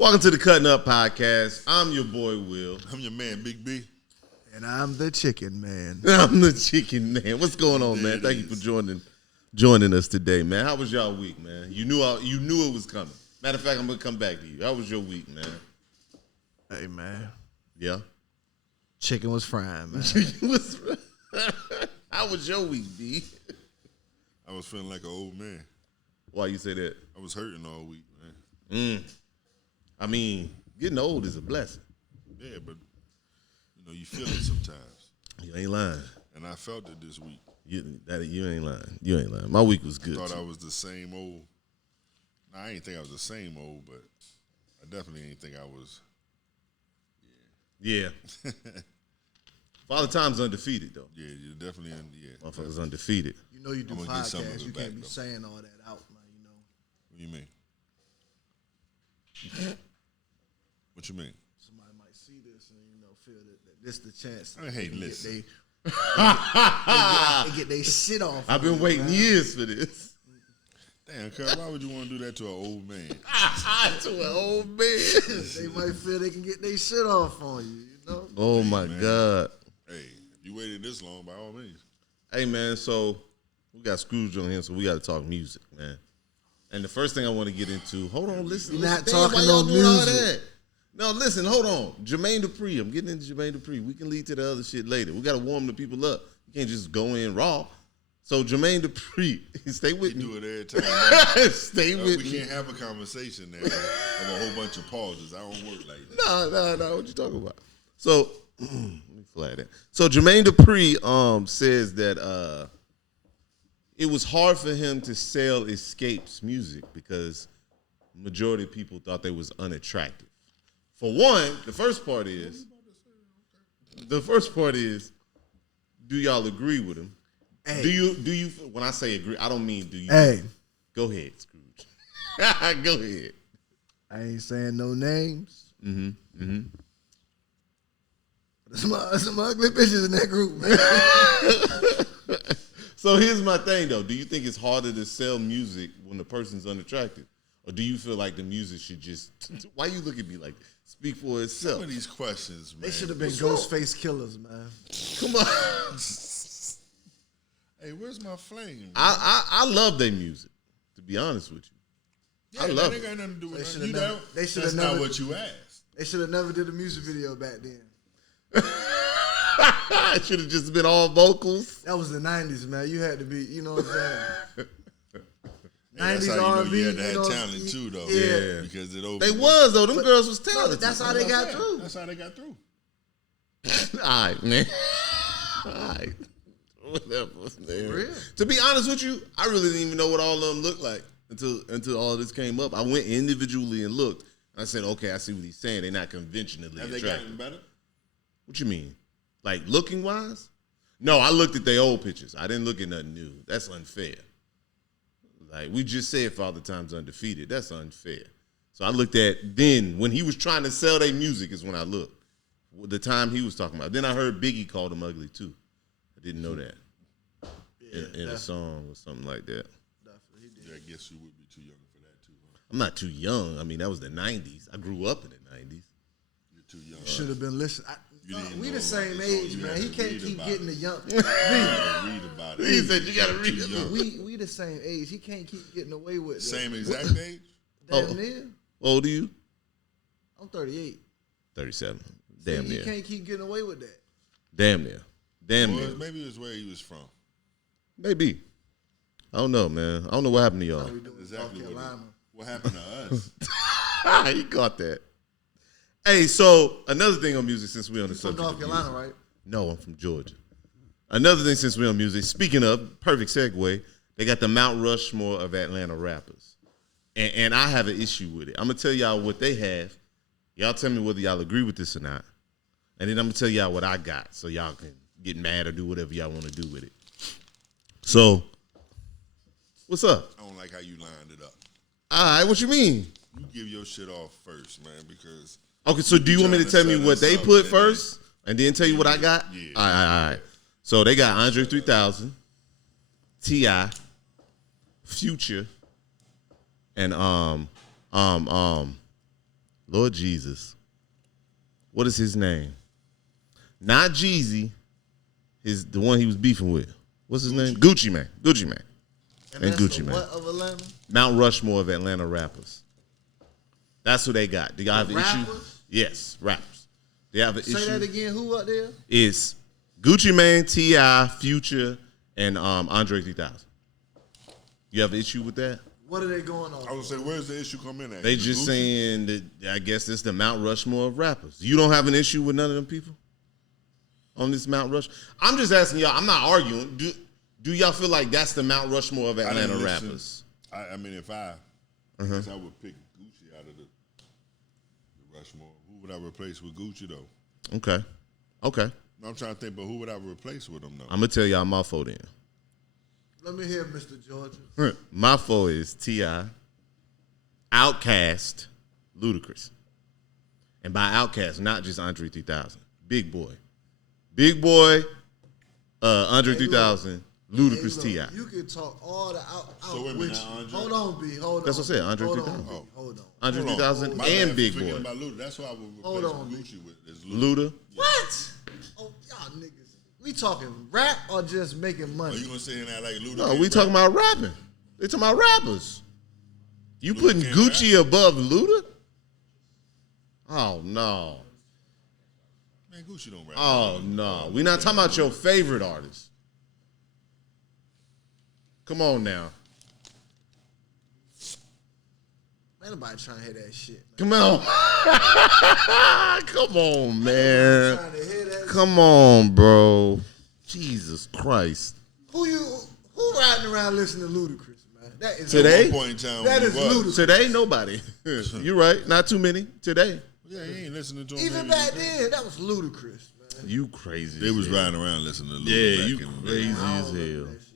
Welcome to the Cutting Up Podcast. I'm your boy, Will. I'm your man, Big B. And I'm the chicken man. I'm the chicken man. What's going on, man? Thank you for joining us today, man. How was y'all week, man? You knew it was coming. Matter of fact, I'm gonna come back to you. How was your week, man? Hey, man. Yeah. Chicken was frying, man. How was your week, B? I was feeling like an old man. Why you say that? I was hurting all week, man. I mean, getting old is a blessing. Yeah, but you feel it sometimes. You ain't lying. And I felt it this week. You ain't lying. You ain't lying. My week was good. I thought too. I was the same old. Nah, I ain't think I was the same old, but I definitely ain't think I was. Yeah. Father Time's undefeated, though. Yeah, you're definitely Motherfuckers undefeated. You know you do I'm gonna get some of podcasts. it You back, can't be though. saying all that out, man. What do you mean? What you mean? Somebody might see this and, feel that this the chance. I hate listen. They get their shit off. I've been waiting years for this. Damn, cuz, why would you want to do that to an old man? To an old man. They might feel they can get their shit off on you, Oh, my man. God. Hey, if you waited this long, by all means. Hey, man, so we got Scrooge on here, so we got to talk music, man. And the first thing I want to get into, hold on, listen. You're not Damn, talking why y'all no doing all music. that? No, listen, hold on. Jermaine Dupri, I'm getting into Jermaine Dupri. We can lead to the other shit later. We got to warm the people up. You can't just go in raw. So Jermaine Dupri, stay with me. You do it every time. Stay with We me. can't have a conversation there of a whole bunch of pauses. I don't work like that. No. What you talking about? So let me flag that. So Jermaine Dupri says that it was hard for him to sell Escape's music because majority of people thought they was unattractive. For one, the first part is, do y'all agree with him? Hey. Do you? When I say agree, I don't mean do you. Hey, Go ahead, Scrooge. Go ahead. I ain't saying no names. Some ugly bitches in that group, man. So here's my thing, though. Do you think it's harder to sell music when the person's unattractive? Or do you feel like the music should just... Why you look at me like speak for itself? Some of these questions, man. They should have been Ghostface killers, man. Come on. Hey, where's my flame? I love their music, to be honest with you. Yeah, I love that ain't it. got nothing to do with They nothing. shoulda You never- know, they shoulda that's never- not what you asked. They should have never did a music video back then. It should have just been all vocals. That was the 90s, man. You had to be, you know what I'm saying? And that's 90s how R&B, you had to have you know, talent too, though. Yeah. Because it over. They was, though. Them girls was No, talented. that's how they got through. That's how they got through. All right, man. All right. Whatever, man. Real. To be honest with you, I really didn't even know what all of them looked like until all this came up. I went individually and looked. I said, okay, I see what he's saying. They're not conventionally Have they attractive. gotten better? What you mean? Like looking wise? No, I looked at their old pictures. I didn't look at nothing new. That's unfair. Like we just said, Father Time's undefeated. That's unfair. So I looked at then when he was trying to sell their music is when I looked. The time he was talking about. Then I heard Biggie called him ugly too. I didn't know that in a song or something like that. Yeah, I guess you would be too young for that too. Huh? I'm not too young. I mean, that was the 90s. I grew up in the 90s. You're too young. Should have been listening. You didn't We know the same about this, age, so you man. had He to can't read keep about getting it. the young. You gotta read about it. He said you gotta read Too it. young. We the same age. He can't keep getting away with that. Same exact age? Damn near. How old are you? I'm 38. 37. Damn See, near. He can't keep getting away with that. Damn near. Damn Well, near. maybe it was where he was from. Maybe. I don't know, man. I don't know what happened to y'all. We doing Exactly South Carolina. what happened to us. You caught that. Hey, so another thing on music since we're on the From subject North of Carolina, music. right? No, I'm from Georgia. Another thing since we're on music, speaking of, perfect segue, they got the Mount Rushmore of Atlanta rappers. And I have an issue with it. I'm going to tell y'all what they have. Y'all tell me whether y'all agree with this or not. And then I'm going to tell y'all what I got so y'all can get mad or do whatever y'all want to do with it. So, what's up? I don't like how you lined it up. All right, what you mean? You give your shit off first, man, because Okay, so do you want me to tell me what they put first and then tell you what I got? Yeah. All right. So they got Andre 3000, T.I., Future, and Lord Jesus. What is his name? Not Jeezy. The one he was beefing with. What's his name? Gucci Mane. Gucci Mane. And Gucci Mane. What of Atlanta? Mount Rushmore of Atlanta rappers. That's who they got. Do y'all have an issue? Yes, rappers. Do you have an issue? Say that again. Who up there? It's Gucci Mane, T.I., Future, and Andre 3000. You have an issue with that? What are they going on? I was gonna say, where's the issue come in at? They just saying that I guess it's the Mount Rushmore of rappers. You don't have an issue with none of them people on this Mount Rush? I'm just asking y'all. I'm not arguing. Do y'all feel like that's the Mount Rushmore of Atlanta rappers? I mean, if I guess I would pick Gucci out of the Rushmore. Who would I replace with Gucci though? Okay. I'm trying to think, but who would I replace with him though? I'm gonna tell y'all my four then. Let me hear Mr. Georgia. My four is T.I., Outkast, Ludacris. And by Outkast, not just Andre 3000. Big Boy, Andre 3000, Ludacris, T.I. You can talk all the out So wait a minute, now, Andre? Hold on, B. Hold on. That's what I said, Andre Hold 3000. on, B. Hold on. Andre Hold on. 3000 My and bad, Big forgetting Boy. about Luda. That's why I would Hold replace on, Gucci with is Luda. Luda. What? Oh, y'all niggas. We talking rap or just making money? Are you gonna sit here and act like Luda? No, can't we rap? talking about rapping. They talking about rappers. You Luda putting can't Gucci above Luda? Oh, no. Man, Gucci don't rap. Oh, no. We not talking about your favorite artist. Come on now. Man, nobody trying to hear that shit. Come on. Come on, man. Trying to hear that Come on, bro. Jesus Christ. Who riding around listening to Ludacris, man? That is Today? At one point in time, That we is was. Ludacris. Today, nobody. You're right. Not too many. Today. Yeah, he ain't listening to him. Even back then, that was ludicrous, man. You crazy. They was as hell. riding around listening to Luda. Yeah, back you in the crazy day. I as don't remember hell. that shit.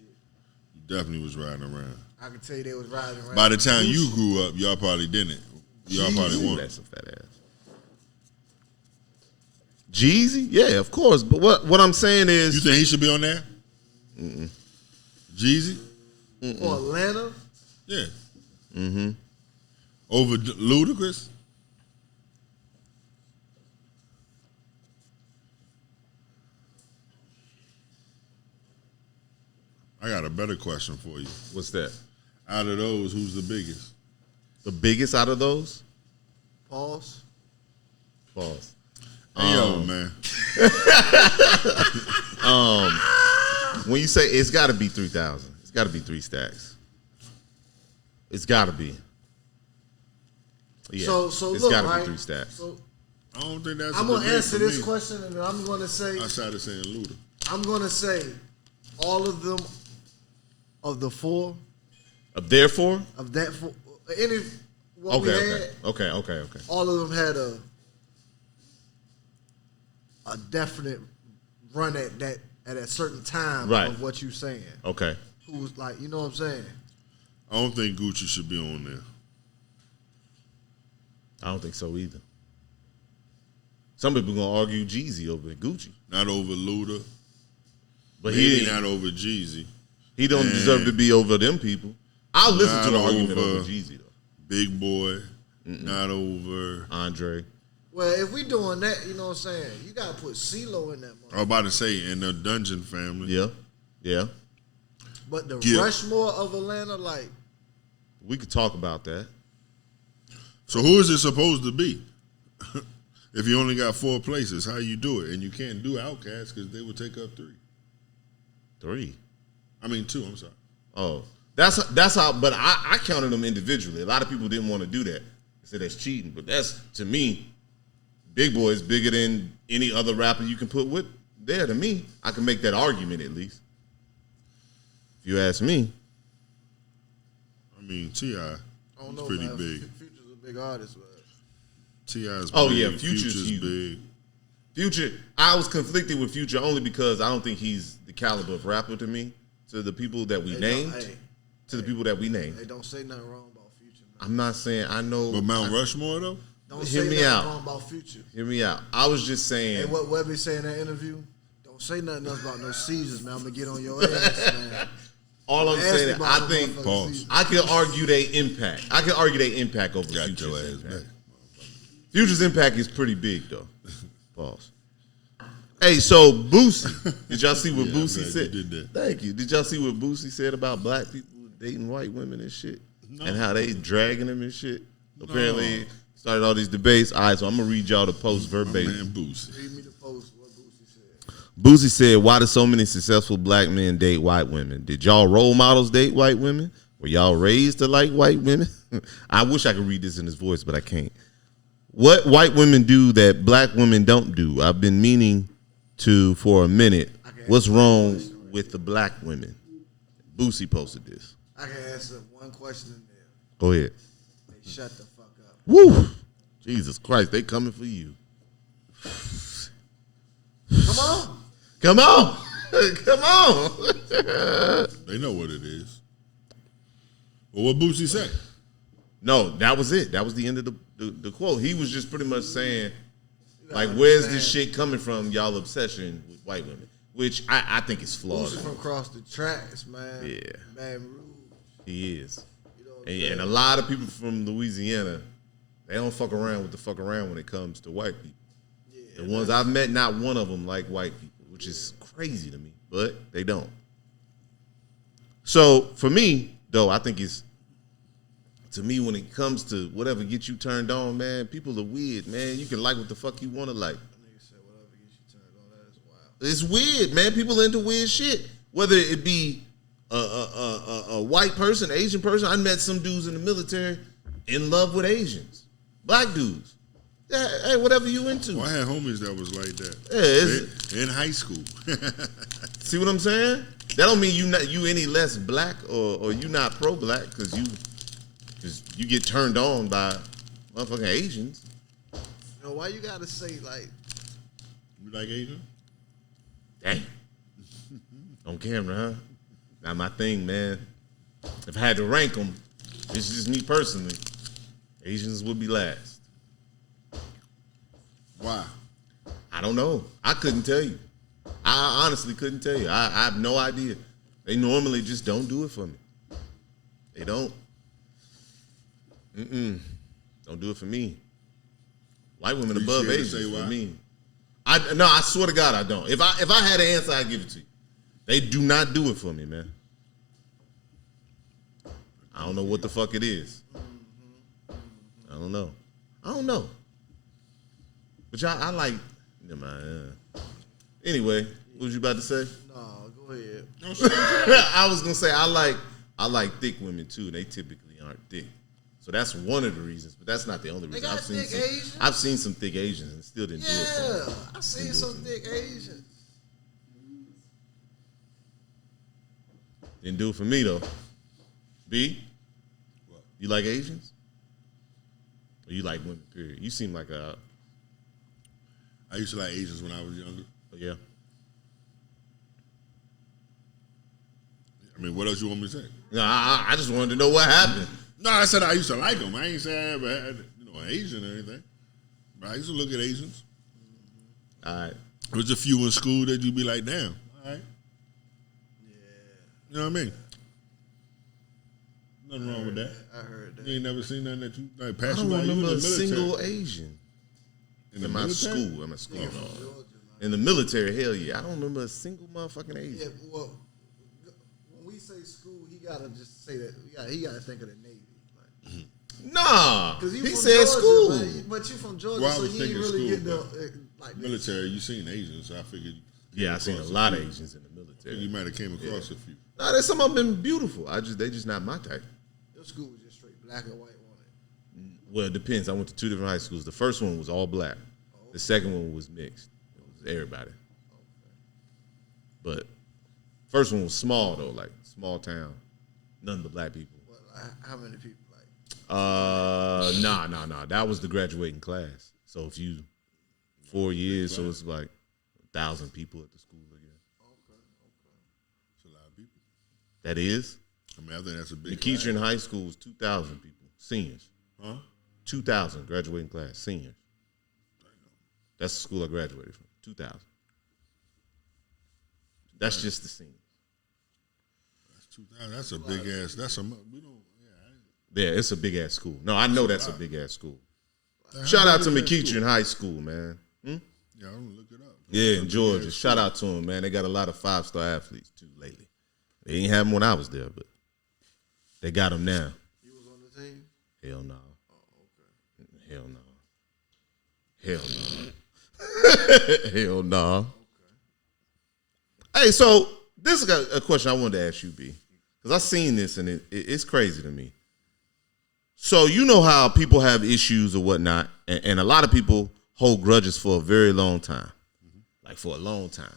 You definitely was riding around. I can tell you they was riding around. By the time you grew up, y'all probably didn't. Y'all probably Ooh, won. that's a fat ass. Jeezy? Yeah, of course. But what I'm saying You is, think he should be on there? Jeezy? For Atlanta, Yeah. Over Ludacris? I got a better question for you. what's that? Out of those, who's the biggest? The biggest out of those? pause. Pause. Hey, yo, man. When you say it's got to be 3,000, it's got to be 3 stacks. It's got to be. Yeah, So it's look, got to right? be 3 stacks. So I don't think that's I'm a gonna debate answer for this me. question, and I'm gonna say Outside of saying Luda. I'm gonna say all of them of the four Therefore? of that four. Any what we had, Okay. all of them had a definite run at that at a certain time Right. of what you saying. Okay. Who was like, you know what I'm saying? I don't think Gucci should be on there. I don't think so either. Some people gonna argue Jeezy over Gucci, Not over Luda. but Maybe he not over Jeezy. he don't deserve to be over them people. I'll listen to the Not argument over- over Jeezy though. Big Boy. Not over. Andre, Well, if we doing that, you know what I'm saying? You gotta put CeeLo in that I was about to say, in the Dungeon family. yeah, But the Yeah. Rushmore of Atlanta, like, we could talk about that. So who is it supposed to be? If you only got 4 places, how you do it? And you can't do Outkast because they would take up 3. 3. I mean 2, I'm sorry. Oh, that's how. But I counted them individually. A lot of people didn't want to do that. They said that's cheating. But that's, to me, Big Boy is bigger than any other rapper you can put with there. To me, I can make that argument at least. If you ask me, I mean, T.I. I don't is know, pretty man. big. Future's a big artist, but T.I.'s Oh, big. yeah, Future's huge. big. Future, I was conflicted with Future only because I don't think he's the caliber of rapper to me. To the people that we Hey, named, don't- hey, to the people that we named. hey, don't say nothing wrong about Future, man. I'm not saying I know. But Mount Rushmore, though? Don't Hear say me nothing out. wrong about Future. Hear me out. I was just saying. Hey, what Webby say in that interview? Don't say nothing else about no seizures, man. I'm gonna get on your ass, man. All I'm Ask me saying, about I no think motherfucking Pause. seizures. I could argue they impact. I could argue they impact over Got Future's your ass impact. back. Future's impact is pretty big though. Pause. Hey, so Boosie, did y'all see what Boosie said? Did that. Thank you. Did y'all see what Boosie said about black people dating white women and shit? No. And how they dragging them and shit? Apparently, started all these debates. All right, so I'm going to read y'all the post verbatim. Man, Boosie. Read me the post. What Boosie said. Boosie said, why do so many successful black men date white women? Did y'all role models date white women? Were y'all raised to like white women? I wish I could read this in his voice, but I can't. What white women do that black women don't do? I've been meaning to for a minute. What's wrong with the black women? Boosie posted this. I can answer one question in there. Go ahead. They shut the fuck up. Woo! Jesus Christ, they coming for you. Come on. Come on. Come on. They know what it is. Well, what Boosie say? No, that was it. That was the end of the quote. He was just pretty much saying, like, where's this shit coming from, y'all obsession with white women? Which I think is flawed. Boosie from across the tracks, man. Yeah. Baton Rouge. He is. You know what I'm And a lot of people from Louisiana, they don't fuck around with the fuck around when it comes to white people. Yeah, The ones I've met, not one of them like white people, which is crazy to me, but they don't. So for me, though, I think it's, to me, when it comes to whatever gets you turned on, man, people are weird, man. You can like what the fuck you want to like. Nigga said whatever gets you turned on. That is wild. It's weird, man. People into weird shit. Whether it be a white person, Asian person. I met some dudes in the military in love with Asians, black dudes. Yeah, hey, whatever you into. Well, I had homies that was like that. Yeah, in high school. see what I'm saying? That don't mean you any less black or you not pro black because you get turned on by motherfucking Asians. You know, why you gotta say, like, You like Asian? Dang. On camera, huh? Not my thing, man. If I had to rank them, it's just me personally. Asians would be last. Why? I don't know. I couldn't tell you. I honestly couldn't tell you. I have no idea. They normally just don't do it for me. They don't. Don't do it for me. White women You above scared to Asians say for why? me. No, I swear to God, I don't. If I had an answer, I'd give it to you. They do not do it for me, man. I don't know what the fuck it is. I don't know. But y'all, I like. Never mind. Anyway, what was you about to say? no, go ahead. I was gonna say I like thick women too. They typically aren't thick, so that's one of the reasons. But that's not the only reason. got thick Asians? I've seen some thick Asians and still didn't do it. For me. Yeah, I seen some thick Asians. Didn't do it for me though. B, you like Asians? Or you like women? Period. You seem like a. I used to like Asians when I was younger. Yeah. I mean, what else you want me to say? No, I just wanted to know what happened. No, I said I used to like them. I ain't say I ever had, an Asian or anything. But I used to look at Asians. All right. There was a few in school that you'd be like, damn, all right. Yeah, You know what I mean? Nothing wrong with that. I heard that. You ain't never seen nothing that you like I pass don't you by. You in remember the a military. single Asian In in my school. In my school. Georgia, No. man. In the military, hell yeah. I don't remember a single motherfucking Asian. Yeah, well, when we say school, he gotta just say that. He gotta think of the Navy. Like, Nah, 'cause you he from said Georgia, school. man. But you from Georgia, Well, I so was you ain't thinking really school, get the like Military, you seen Asians, so I figured. Yeah, I seen a lot of Asians in the You military. might have came across a few. Nah, there's some of them beautiful. They just not my type. Your school was just straight black and white on it. Well, it depends. I went to two different high schools. The first one was all black. The second one was mixed. It was everybody. But first one was small though, like small town, nothing but black people. Well, like, how many people? Like, Nah. That was the graduating class. So if you 4 years, so it's like 1,000 people at the school again. It's a lot of people. That is. I mean, I think that's a big. Nikisha in high school was 2,000 people, seniors. Huh? 2,000 graduating class, seniors. That's the school I graduated from. 2,000. That's just the seniors. That's 2,000. That's a big ass. That's a. We don't. Yeah. Yeah, it's a big ass school. No, I know that's a big ass school. Shout out to McEachern High School, man. Yeah, I'm gonna look it up. Yeah, in Georgia. Shout out to them, man. They got a lot of 5-star athletes too lately. They didn't have them when I was there, but they got them now. You was on the team? Hell no. Oh, okay. Hell no. Hell no. Okay. Hey, so this is a question I wanted to ask you, B, because I seen this and it's crazy to me. So you know how people have issues or whatnot, and a lot of people hold grudges for a very long time, like for a long time.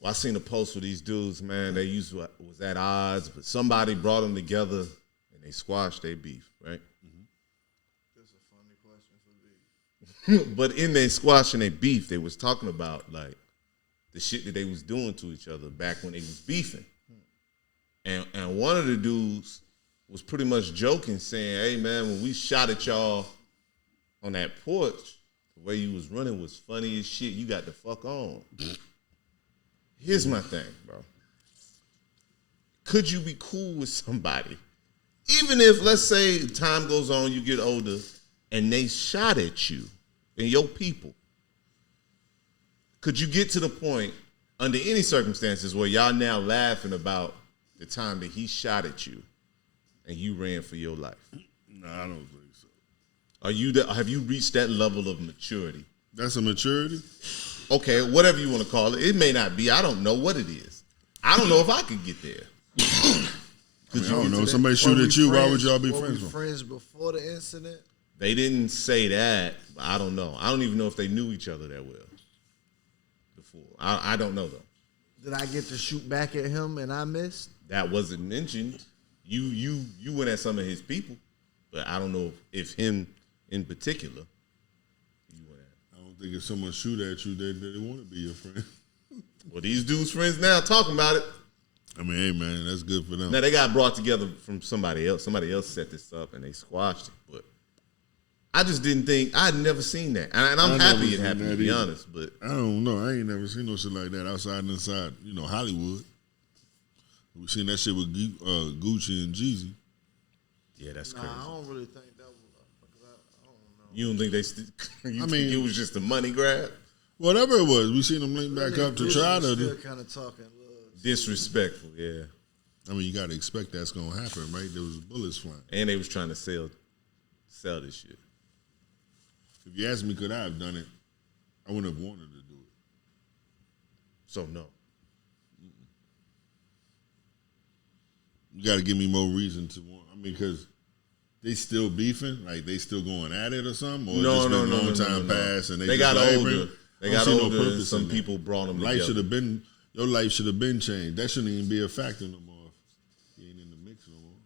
Well, I seen a post with these dudes, man. They was at odds, but somebody brought them together and they squashed their beef, right? That's a funny question for me. But in their squashing their beef, they was talking about like the shit that they was doing to each other back when they was beefing. And one of the dudes was pretty much joking, saying, "Hey man, when we shot at y'all on that porch, the way you was running was funny as shit. You got the fuck on." Here's my thing, bro. Could you be cool with somebody, even if, let's say, time goes on, you get older, and they shot at you and your people? Could you get to the point, under any circumstances, where y'all now laughing about the time that he shot at you and you ran for your life? No, I don't think so. Have you reached that level of maturity? That's a maturity? Okay, whatever you want to call it. It may not be. I don't know what it is. I don't know if I could get there. I don't know. Somebody shoot at you. Why would y'all be friends with? Friends before the incident? They didn't say that. But I don't know. I don't even know if they knew each other that well before. I don't know, though. Did I get to shoot back at him and I missed? That wasn't mentioned. You went at some of his people, but I don't know if him in particular you went at. I don't think if someone shoot at you, they want to be your friend. Well, these dudes friends now talking about it. I mean, hey man, that's good for them. Now they got brought together from somebody else. Somebody else set this up and they squashed it. But I just didn't think I'd never seen that, and I'm happy it happened. To be honest, but I don't know. I ain't never seen no shit like that outside and inside. Hollywood. We seen that shit with Gucci and Jeezy. Yeah, that's crazy. I don't really think that was. I don't know. You don't think they? Think it was just a money grab? Whatever it was, we seen them link back up to try to. Still kind of talking. Disrespectful, yeah. I mean, you got to expect that's gonna happen, right? There was bullets flying, and they was trying to sell this shit. If you asked me, could I have done it? I wouldn't have wanted to do it. So no. You got to give me more reason to want. I mean, because they still beefing, like they still going at it or something, or no, just been a long time past and they got just older. They got older. No And some people brought them life together. should have been. Your life should have been changed. That shouldn't even be a factor no more. You ain't in the mix no more.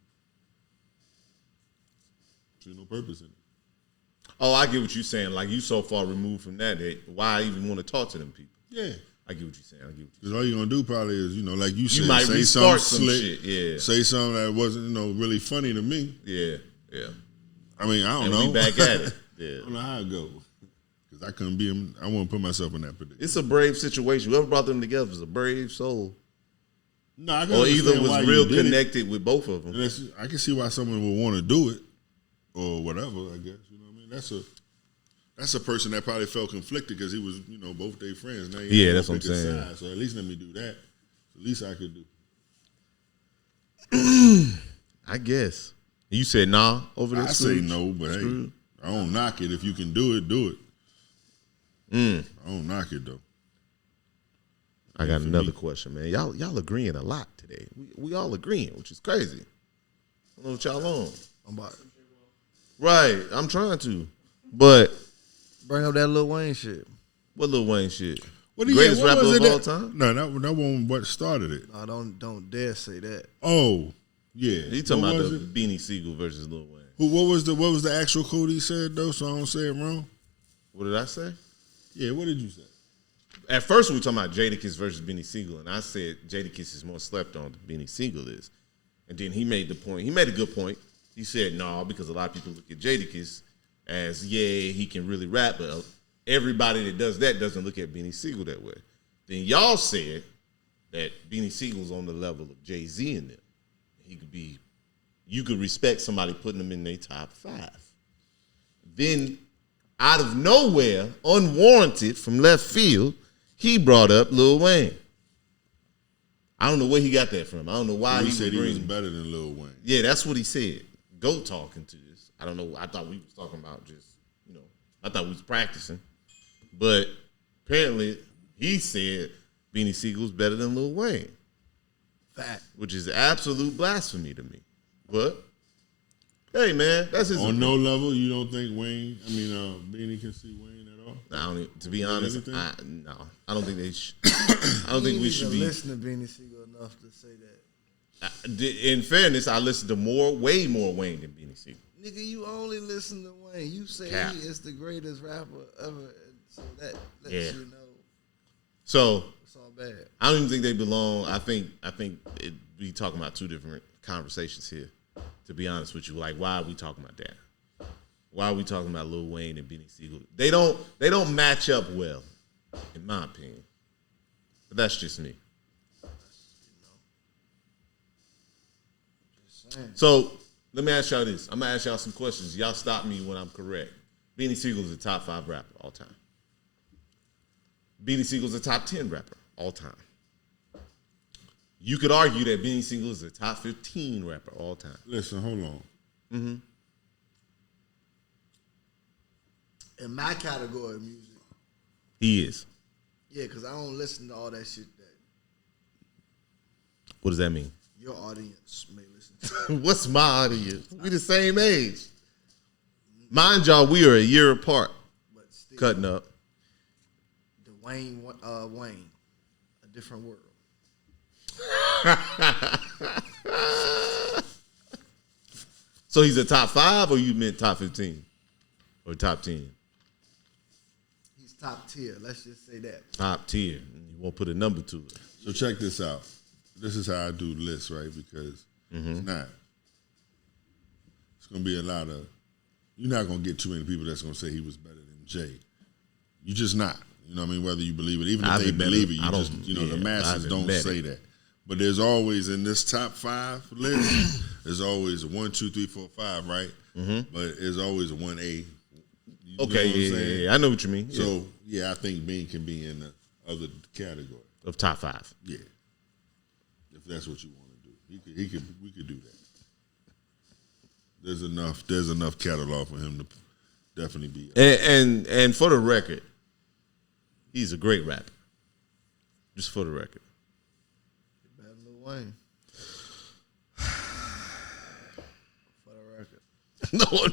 There's no purpose in it. Oh, I get what you're saying. Like, you so far removed from that why I even want to talk to them people? Yeah. I get what you're saying. Because all you're going to do probably is, like you said, you might say restart something some slick, shit. Yeah. Say something that wasn't, really funny to me. Yeah. I mean, I don't know. We back at it. Yeah. I don't know how it goes. Because I couldn't be him. I wouldn't put myself in that predicament. It's a brave situation. Whoever brought them together was a brave soul. No, I can or either was real connected with both of them. I can see why someone would want to do it, or whatever. I guess what I mean. That's a person that probably felt conflicted because he was both their friends. Now that's what I'm saying. Side, so at least let me do that. At least I could do. I guess you said nah over this. I say no, but hey, I don't knock it. If you can do it, do it. I don't knock it though. I got another question, man. Y'all agreeing a lot today. We all agreeing, which is crazy. I don't know what y'all on. I'm about right. I'm trying to, but bring up that Lil Wayne shit. What Lil Wayne shit? Greatest rapper of all time? No, that wasn't what started it. No, don't dare say that. Oh, yeah. He talking about the Beanie Siegel versus Lil Wayne. What was the actual quote he said though? So I don't say it wrong. What did I say? Yeah, what did you say? At first, we were talking about Jadakiss versus Beanie Siegel, and I said Jadakiss is more slept on than Beanie Siegel is. And then he made the point. He made a good point. He said, no, because a lot of people look at Jadakiss as, he can really rap, but everybody that does that doesn't look at Beanie Siegel that way. Then y'all said that Beanie Siegel's on the level of Jay-Z in them. You could respect somebody putting them in their top 5. Then, out of nowhere, unwarranted from left field, he brought up Lil Wayne. I don't know where he got that from. I don't know why he said he was better than Lil Wayne. Yeah, that's what he said. Go talking to this. I don't know. I thought we was talking about just, I thought we was practicing. But apparently he said Beanie Siegel's better than Lil Wayne. Fact. Which is absolute blasphemy to me. But, hey, man, that's his On no level, you don't think Beanie can see Wayne at all? I don't. To be honest, no. I don't think they should. I don't think we should be. Listen to Beanie Siegel enough to say that. In fairness, I listen to way more Wayne than Beanie Siegel. Nigga, you only listen to Wayne. You say Cap. he is the greatest rapper ever, so that lets you know. So it's all bad. I don't even think they belong. I think we talking about two different conversations here. To be honest with you, like, why are we talking about that? Why are we talking about Lil Wayne and Beanie Siegel? They don't match up well, in my opinion. But that's just me. So let me ask y'all this. I'm gonna ask y'all some questions. Y'all stop me when I'm correct. Beanie Siegel is a top 5 rapper all time. Beanie Siegel is a top 10 rapper all time. You could argue that Beanie Siegel is a top 15 rapper all time. Listen, hold on. Mm-hmm. In my category of music, He is. yeah, because I don't listen to all that shit that What does that mean? your audience may listen to. What's my audience? We the same age. Mind y'all, we are a year apart. But still, Cutting up. the Wayne, a different world. So he's a top 5, or you meant top 15? Or top 10? He's top tier. Let's just say that. Top tier. You won't put a number to it. So check this out. This is how I do lists, right? Because it's not. It's going to be a lot of, you're not going to get too many people that's going to say he was better than Jay. You just not. You know what I mean? Whether you believe it. Even if they believe it, the masses don't say that. But there's always, in this top 5 list, there's always a 1, 2, 3, 4, 5, right? Mm-hmm. But there's always a 1A. Okay, yeah, I know what you mean. So, I think Bean can be in the other category. Of top 5. Yeah. If that's what you want to do. We could do that. There's enough catalog for him to definitely be. And for the record, he's a great rapper. Just for the record. Better than Lil Wayne. For the record.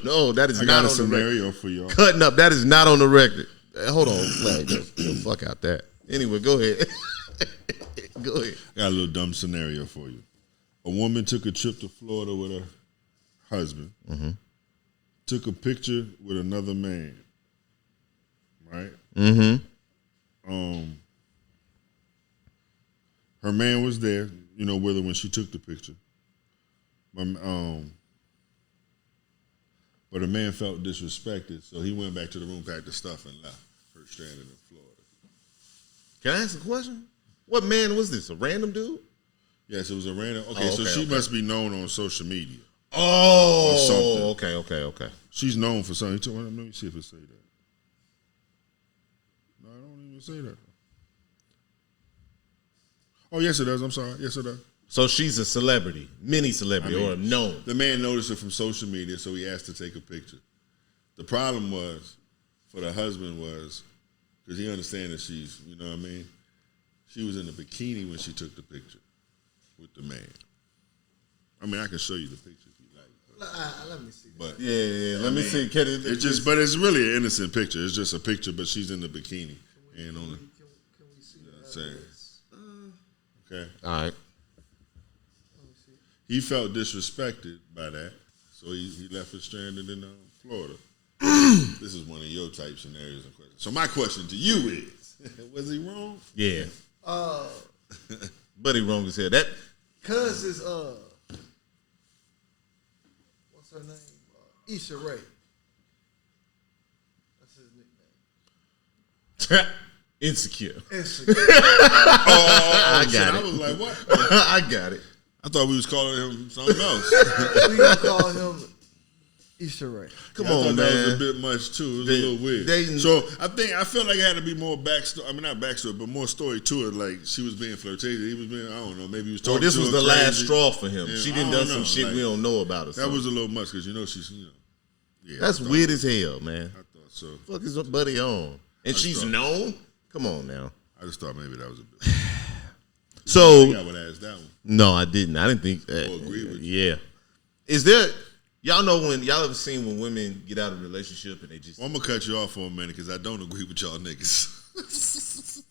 No, that is I not got a on the record. scenario for y'all. Cutting up, that is not on the record. Hold on, flag. Yo, fuck out that. Anyway, go ahead. Go ahead. I got a little dumb scenario for you. A woman took a trip to Florida with her husband, took a picture with another man, right? Her man was there, with her when she took the picture. But her man felt disrespected, so he went back to the room, packed the stuff, and left her stranded in Florida. Can I ask a question? What man was this? A random dude? Yes, it was a random. Okay, so she must be known on social media. Oh, or something. Okay. She's known for something. Let me see if it say that. No, I don't even say that. Oh, yes, it does. I'm sorry. Yes, it does. So she's a celebrity, mini celebrity, or known. The man noticed her from social media, so he asked to take a picture. The problem was, for the husband was, because he understands that she's, you know what I mean? She was in a bikini when she took the picture with the man. I mean, I can show you the picture if you like. Let me see. But yeah. Let me see. But it's really an innocent picture. It's just a picture, but she's in the bikini and on the. Can we see that? Okay. All right. He felt disrespected by that, so he left her stranded in Florida. This is one of your type scenarios and questions. So my question to you is, was he wrong? Yeah. But he wrong as hell. That cuz is what's her name? Issa Rae. That's his nickname. Insecure. I got it. I was like, what? I got it. I thought we was calling him something else. We gonna call him Issa Rae. Come I on, thought man. that was a bit much too. It was a little weird. So I felt like it had to be more backstory. I mean, not backstory, but more story to it. Like she was being flirtatious. He was being, I don't know, maybe he was talking. This to was her the crazy. last straw for him. Yeah, She done done some shit like, we don't know about her. That was a little much because she's Yeah, that's weird as hell, man. I thought so. Fuck is her buddy on? And she's known? Come on now. I just thought maybe that was a bit. So I would ask that one. no, I didn't. I didn't think that. Or agree with you. Yeah. Is there? Y'all know when y'all ever seen when women get out of a relationship and they just? Well, I'm gonna cut you off for a minute because I don't agree with y'all niggas.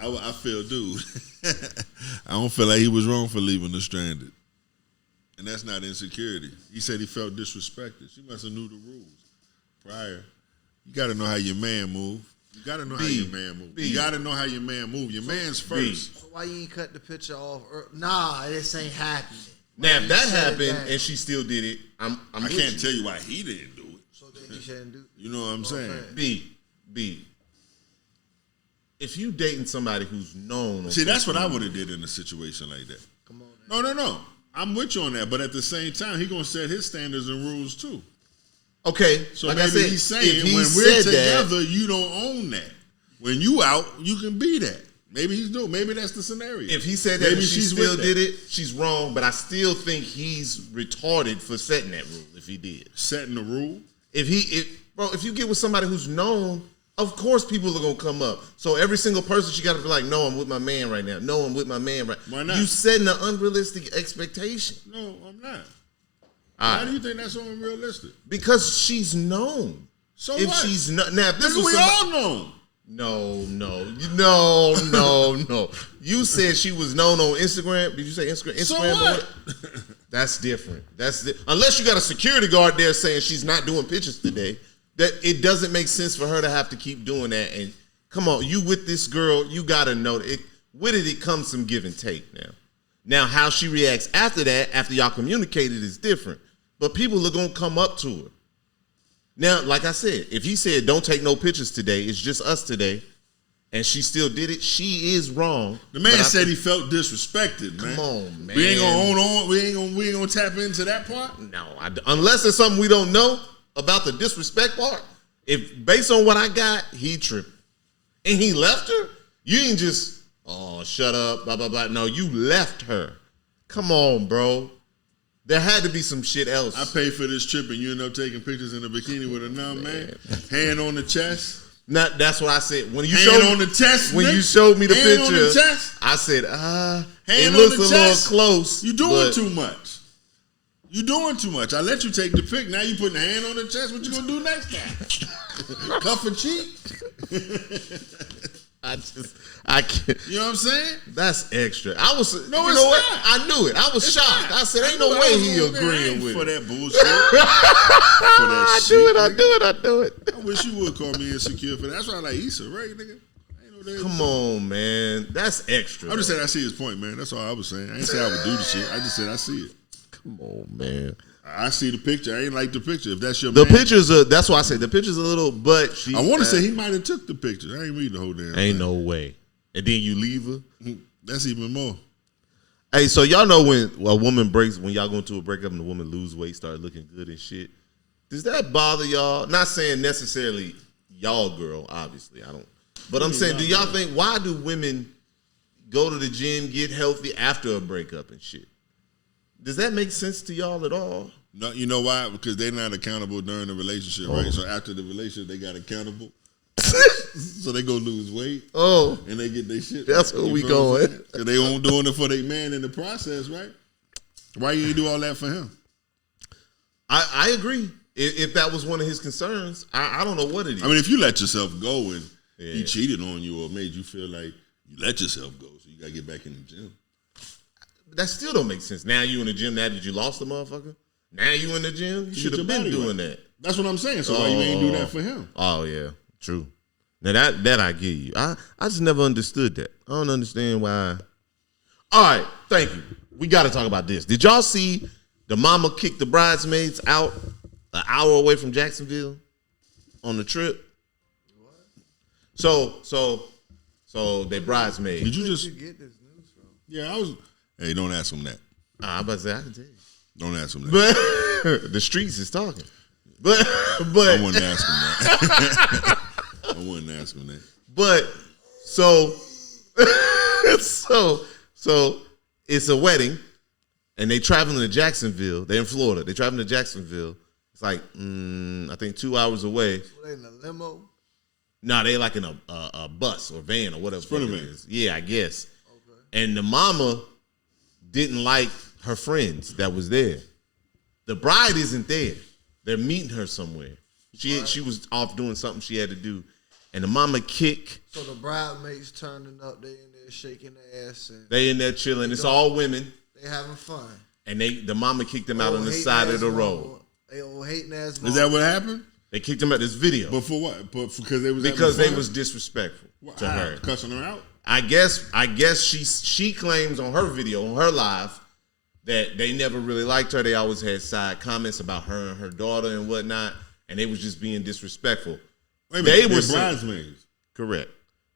I feel, dude. I don't feel like he was wrong for leaving her stranded, and that's not insecurity. He said he felt disrespected. She must have knew the rules prior. You got to know how your man move. You got to know how your man move. You got to know how your man move. Your man's first. So why you ain't cut the picture off? Nah, this ain't happening. Now if that happened and she still did it, I can't tell you why he didn't do it. So then he shouldn't do it. You know what I'm saying? B. If you dating somebody who's known, See, that's what I would have did in a situation like that. Come on. No. I'm with you on that, but at the same time, he gonna set his standards and rules too. Okay, So like maybe I said, he's saying he when we're together, that, you don't own that. When you out, you can be that. Maybe he's doing. Maybe that's the scenario. if he said that maybe and she still with did that. it, she's wrong. But I still think he's retarded for setting that rule. If he did, Setting the rule. If you get with somebody who's known, of course people are gonna come up. So every single person, she got to be like, no, I'm with my man right now. No, I'm with my man right. Why not? You setting an unrealistic expectation. No, I'm not. All Why right. do you think that's so unrealistic? Because she's known. So if what? she's not now, if this Nigga, was we somebody, all know. No. You said she was known on Instagram. Did you say Instagram? So Instagram what? That's different. Unless you got a security guard there saying she's not doing pictures today, that it doesn't make sense for her to have to keep doing that. And come on, you with this girl, you gotta know that with it comes some give and take now. Now, how she reacts after that, after y'all communicated, is different. But people are gonna come up to her. Now, like I said, if he said don't take no pictures today, it's just us today, and she still did it, she is wrong. The man said he felt disrespected, man. Come on, man. We ain't gonna own on. We ain't gonna tap into that part. No, unless it's something we don't know about the disrespect part. If based on what I got, he tripped, and he left her. You ain't just shut up, blah blah blah. No, you left her. Come on, bro. There had to be some shit else. I paid for this trip, and you end up taking pictures in a bikini with a numb man, hand on the chest. That's what I said when you hand on the chest. When you showed me the hand picture. On the chest. I said, hand it looks on the a chest. little close. You doing too much. You doing too much. I let you take the pic. Now you putting a hand on the chest. What you gonna do next time? Cuff a cheek. I can't. You know what I'm saying? That's extra. I was. No, you it's know what? not. I knew it. I was It's shocked. not. I said, ain't I no knew I way was he on there. I agreeing ain't with for it. that bullshit. For that I shit. do it. I wish you would call me insecure for that. That's why I like Issa, right, nigga? Ain't no damn Come on, man. That's extra. I'm just saying I see his point, man. That's all I was saying. I ain't say I would do the shit. I just said I see it. Come on, man. I see the picture. I ain't like the picture. If that's your The man, pictures are. That's why I said the pictures a little. But she. I want to say he might have took the picture. I ain't read the whole damn Ain't thing. no way. And then you leave her. That's even more. Hey, so y'all know when a woman breaks, when y'all go into a breakup and the woman lose weight, start looking good and shit. Does that bother y'all? Not saying necessarily y'all girl, obviously. I don't. But I'm saying, do y'all think, why do women go to the gym, get healthy after a breakup and shit? Does that make sense to y'all at all? No, you know why? Because they're not accountable during the relationship, right? So after the relationship, they got accountable. So they go lose weight. Oh, and they get their shit. That's right. where we going. Because they won't doing it for their man in the process, right? Why you ain't do all that for him? I agree. If that was one of his concerns, I don't know what it is. I mean, if you let yourself go and he cheated on you or made you feel like you let yourself go, so you got to get back in the gym. That still don't make sense. Now you in the gym, now that you lost the motherfucker? Now you in the gym? You should have been doing that. That's what I'm saying. So why you ain't do that for him? Oh, yeah. True. Now that I give you. I just never understood that. I don't understand why. All right, thank you. We got to talk about this. Did y'all see the mama kick the bridesmaids out an hour away from Jacksonville on the trip? What? So they bridesmaids. Did you just get this news from? Yeah, I was. Hey, don't ask him that. I'm about to say, I can tell you. Don't ask him that. The streets is talking. But I wouldn't ask him that. I wouldn't ask him that. But so it's a wedding, and they traveling to Jacksonville. They're in Florida. They traveling to Jacksonville. It's like I think 2 hours away. So they in a limo. No, they like in a bus or van or whatever it van. is. Yeah, I guess. Okay. And the mama didn't like her friends that was there. The bride isn't there. They're meeting her somewhere. She was off doing something she had to do, and the mama kick. So the bridesmaids turning up, they in there shaking their ass, and They in there chilling. It's all women, they having fun. and the mama kicked them out Old on the hating side of ass the mama. road. They old hating ass. Is that what happened? They kicked them out this video But for what? But because they was because having they fun? was disrespectful to How? her. Cussing her out. I guess she claims on her video, on her live, that they never really liked her. They always had side comments about her and her daughter and whatnot, and they was just being disrespectful. Wait a They minute, were they're bridesmaids. Correct.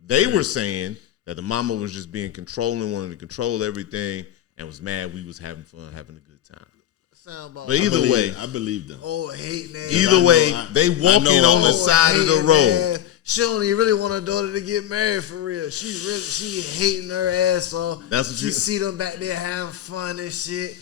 They were saying that the mama was just being controlling, wanted to control everything, and was mad we was having fun, having a good time. Sound about But either way, I believe them. old hating ass. either way, they I walking know on the Old side of the hating road. ass. She don't even really want her daughter to get married for real. She hating her ass off. That's what she you- see them back there having fun and shit.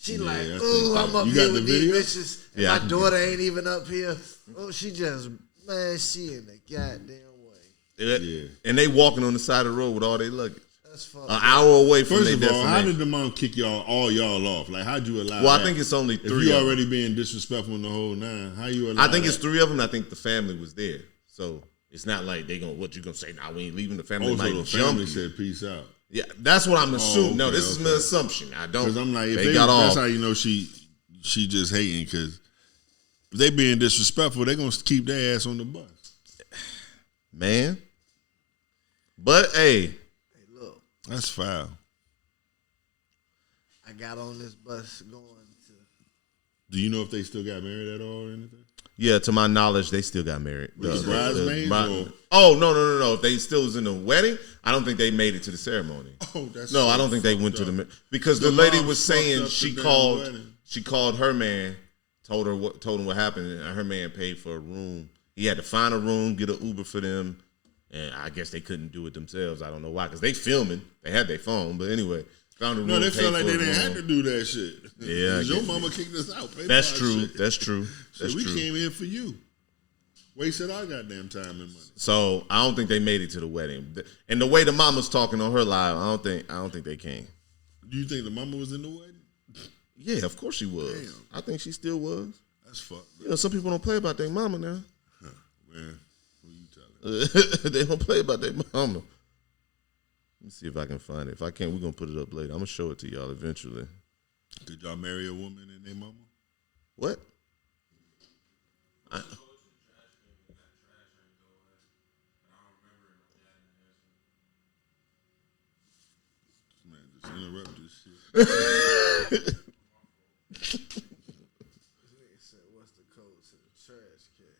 She Yeah, like, I think ooh, so. I'm up You here got with the these video? bitches. And Yeah, I my can daughter ain't even up here. Oh, she just, man, she in the goddamn way. Yeah. And they walking on the side of the road with all their luggage. That's fucked An up. hour away from First their of all, how destination. did the mom kick all y'all off? Like, how'd you allow Well, that? I think it's only If three you of them. already being disrespectful in the whole nine, how you allow I think that? it's three of them. I think the family was there. So it's not like they gonna, what you gonna say, nah, we ain't leaving the family. Oh, so might the jump family you. said peace out. Yeah, that's what I'm assuming. No, okay, this is my assumption. I don't. Because I'm like, if they they got that's off. how you know she just hating, because if they being disrespectful, they going to keep their ass on the bus. Man. But, hey. Hey, look, That's foul. I got on this bus going to. Do you know if they still got married at all or anything? Yeah, to my knowledge, they still got married. The bridesmaids or- Oh, no. If they still was in the wedding, I don't think they made it to the ceremony. Oh, that's No, so I don't think they went to fucked the up. because The the lady mom was fucked saying up she the damn called wedding. her man, told him what happened, and her man paid for a room. He had to find a room, get an Uber for them, and I guess they couldn't do it themselves. I don't know why, because they filming. They had their phone, but anyway, found a room. No, they paid felt like for they a didn't room. have to do that shit. Yeah, I 'Cause your get mama kicked us out. Pay That's for our true. shit. That's true. Shit, That's we true. came here for you. Wasted our goddamn time and money. So I don't think they made it to the wedding. And the way the mama's talking on her live, I don't think they came. Do you think the mama was in the wedding? Yeah, of course she was. Damn. I think she still was. That's fucked. You know, some people don't play about their mama now. Man, who you telling? They don't play about their mama. Let me see if I can find it. If I can't, we're gonna put it up later. I'm gonna show it to y'all eventually. Did y'all marry a woman and their mama? What? Man, just interrupt this shit. Nigga said, what's the code to the trash can?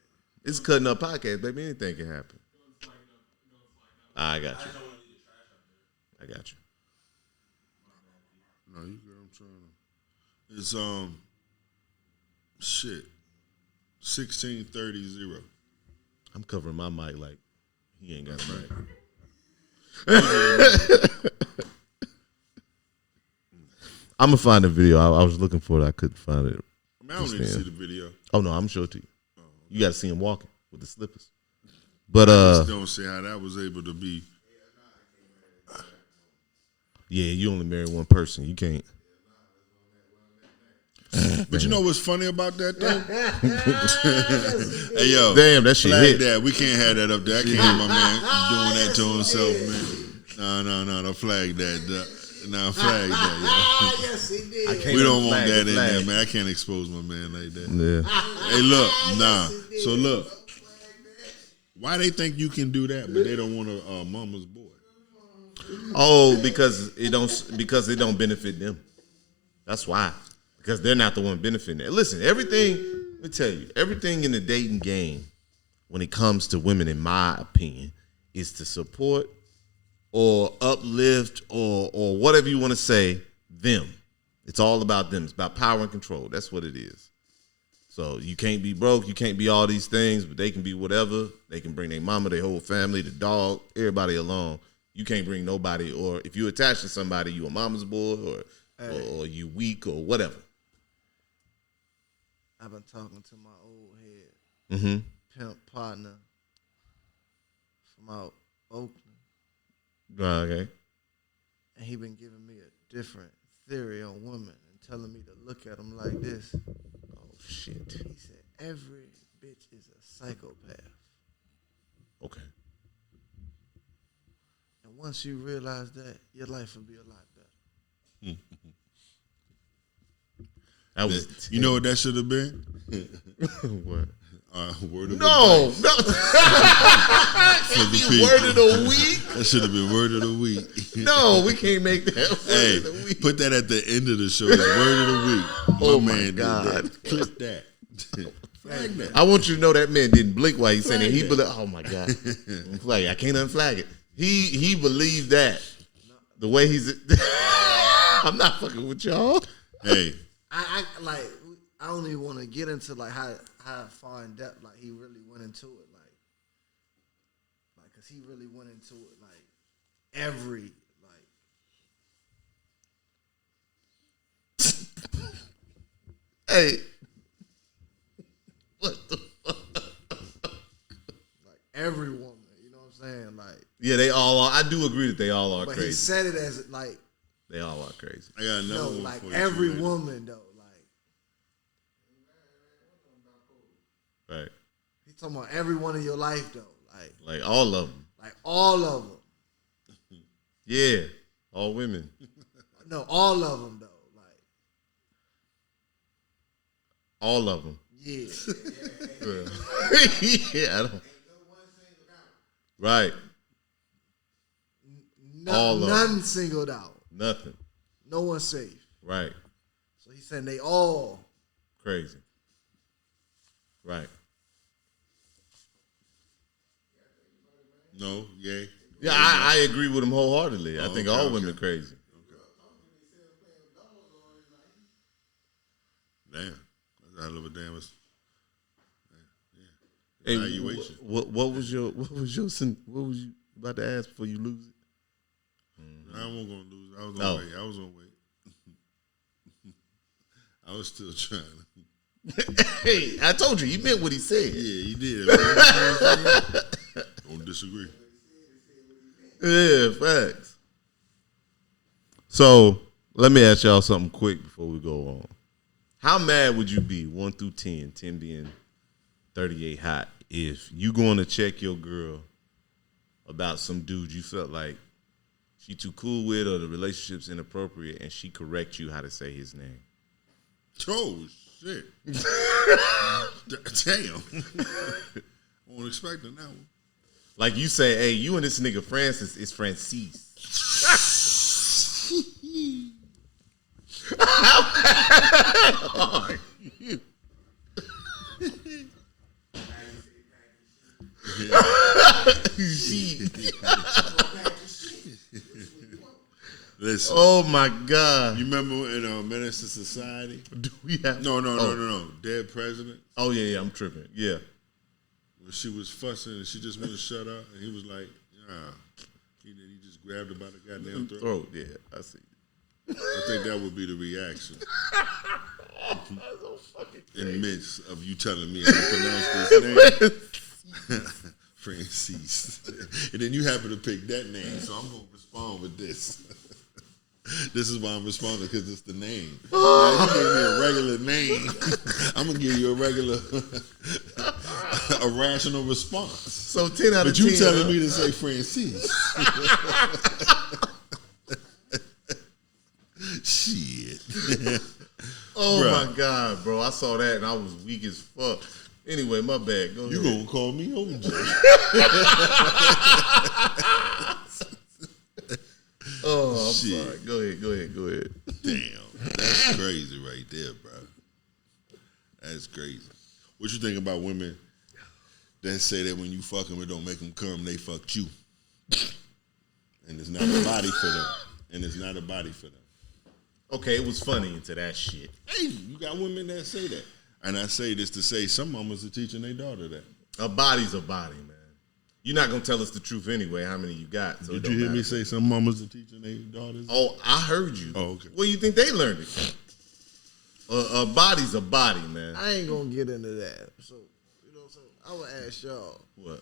It's cutting up podcast, baby. Anything can happen. I got you. I got you. No, you good. I'm trying to. It's shit. 1630. I'm covering my mic like he ain't got a mic. I'm gonna find the video. I was looking for it. I couldn't find it. I don't need to see the video. Oh no, I'm gonna show it to you. You got to see him walking with the slippers. But Just don't see how that was able to be. yeah, you only marry one person. You can't. But you know what's funny about that though? Hey yo, Damn, that shit flag hit. that. We can't have that up there. I can't have my man doing that to himself, man. No, flag that. No, flag that. Ah, yes, he did. I can't We don't unflag want the that in flag. there, man. I can't expose my man like that. Yeah. Hey, look, nah. So look, why they think you can do that, but they don't want a mama's boy? Oh, because it don't benefit them. That's why. Because they're not the one benefiting it. Listen, everything, let me tell you, everything in the dating game, when it comes to women, in my opinion, is to support or uplift or whatever you want to say, them. It's all about them. It's about power and control. That's what it is. So you can't be broke, you can't be all these things, but they can be whatever. They can bring their mama, their whole family, the dog, everybody along. You can't bring nobody, or if you attach to somebody, you a mama's boy, or you weak, or whatever. I've been talking to my old head, pimp partner from out Oakland. Okay. And he been giving me a different theory on women and telling me to look at them like this. Oh, shit. He said, every bitch is a psychopath. Okay. And once you realize that, your life will be a lot better. That was you know what that should have been? What? Word of No, advice. no. Word of the week. That should have been word of the week. No, we can't make that word Hey, of the week. put that at the end of the show. It's word of the week. Oh, my my man God. did that. Clip that. Flag that. I want you to know that man didn't blink while he said it. He Flag believed. Oh my God, flag it. I can't unflag it. He believed that. The way he's. I'm not fucking with y'all. Hey, I don't even want to get into like how far in depth like he really went into it like cause he really went into it like every like. Hey, what the fuck? Like every woman, you know what I'm saying? Like Yeah, they all are. I do agree that they all are but crazy. he said it as like They all are crazy. I got another one like for you. every too, woman though. Right. He's talking about every one of your life though, Like all of them. like all of them. Yeah, all women. No, all of them though, like All of them. yeah. Yeah, I don't. Right. All of None singled out. Nothing. No one's safe. Right. So he's saying they all Crazy. Right. No, yay. Yeah, I agree with him wholeheartedly. I think okay, all okay. women crazy. Damn. That's a hell of a damn. Hey, Evaluation. what was you about to ask before you lose it? I wasn't going to lose. I was Oh. on wait. I was on wait. I was still trying. Hey, I told you, he meant what he said. Yeah, he did. Don't disagree. Yeah, facts. So let me ask y'all something quick before we go on. How mad would you be, 1 through 10, 10 being 38 hot, if you going to check your girl about some dude you felt like she too cool with or the relationship's inappropriate and she correct you how to say his name? Oh, shit. Damn. I wasn't expecting that one. Like you say, hey, you and this nigga Francis is Francis. How mad are you? Listen. Oh my God. You remember in Menace to Society? Do we have No. Dead President. Oh yeah, I'm tripping. Yeah. When she was fussing and she just wouldn't shut up, and he was like, he just grabbed her by the goddamn throat. Yeah, I see. I think that would be the reaction. In the midst of you telling me how to pronounce this name. Francis. And then you happen to pick that name, so I'm going to respond with this. This is why I'm responding, because it's the name. Now, you gave me a regular name. I'm going to give you a rational response. So 10 out of 10. But you telling me to say Francis. Shit. Oh Bruh. my God, bro. I saw that and I was weak as fuck. Anyway, my bad. Go You ahead. gonna call me OJ. Oh, I'm Shit. sorry. Go ahead. Damn. That's crazy right there, bro. That's crazy. What you think about women that say that when you fuck them, it don't make them come, they fucked you? And it's not a body for them. Okay, it was funny into that shit. Hey, you got women that say that. And I say this to say some mamas are teaching their daughter that. A body's a body, man. You're not gonna tell us the truth anyway. How many you got? So Did you hear me say some mamas are teaching their daughters? Oh, I heard you. Oh, okay. Where you think they learned it? A body's a body, man. I ain't gonna get into that. So you know, so I would ask y'all, What?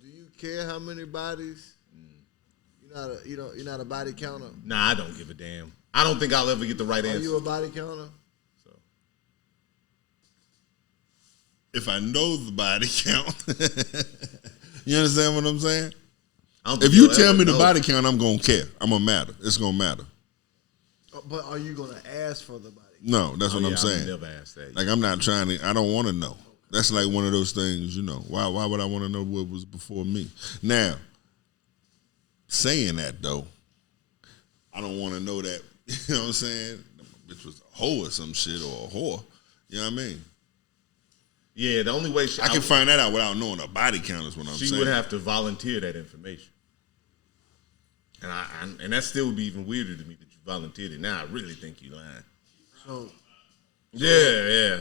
do you care how many bodies? You're not a body counter. Nah, I don't give a damn. I don't think I'll ever get the right Are answer. you a body counter? So. If I know the body count, you understand what I'm saying? I don't think If you you'll tell ever me the know. body count, I'm gonna care. I'm gonna matter. It's gonna matter. But are you gonna ask for the body? No, that's what Oh, I'm yeah, saying. I would never ask that. Like I'm not trying to. I don't want to know. That's like one of those things, you know. Why would I want to know what was before me? Now, saying that though, I don't want to know that. You know what I'm saying? Bitch was a hoe or some shit or a whore. You know what I mean? Yeah, the only way I can find that out without knowing a body count is what I'm she saying. would have to volunteer that information, and that still would be even weirder to me that you volunteered it. Now I really think you lying. So Yeah.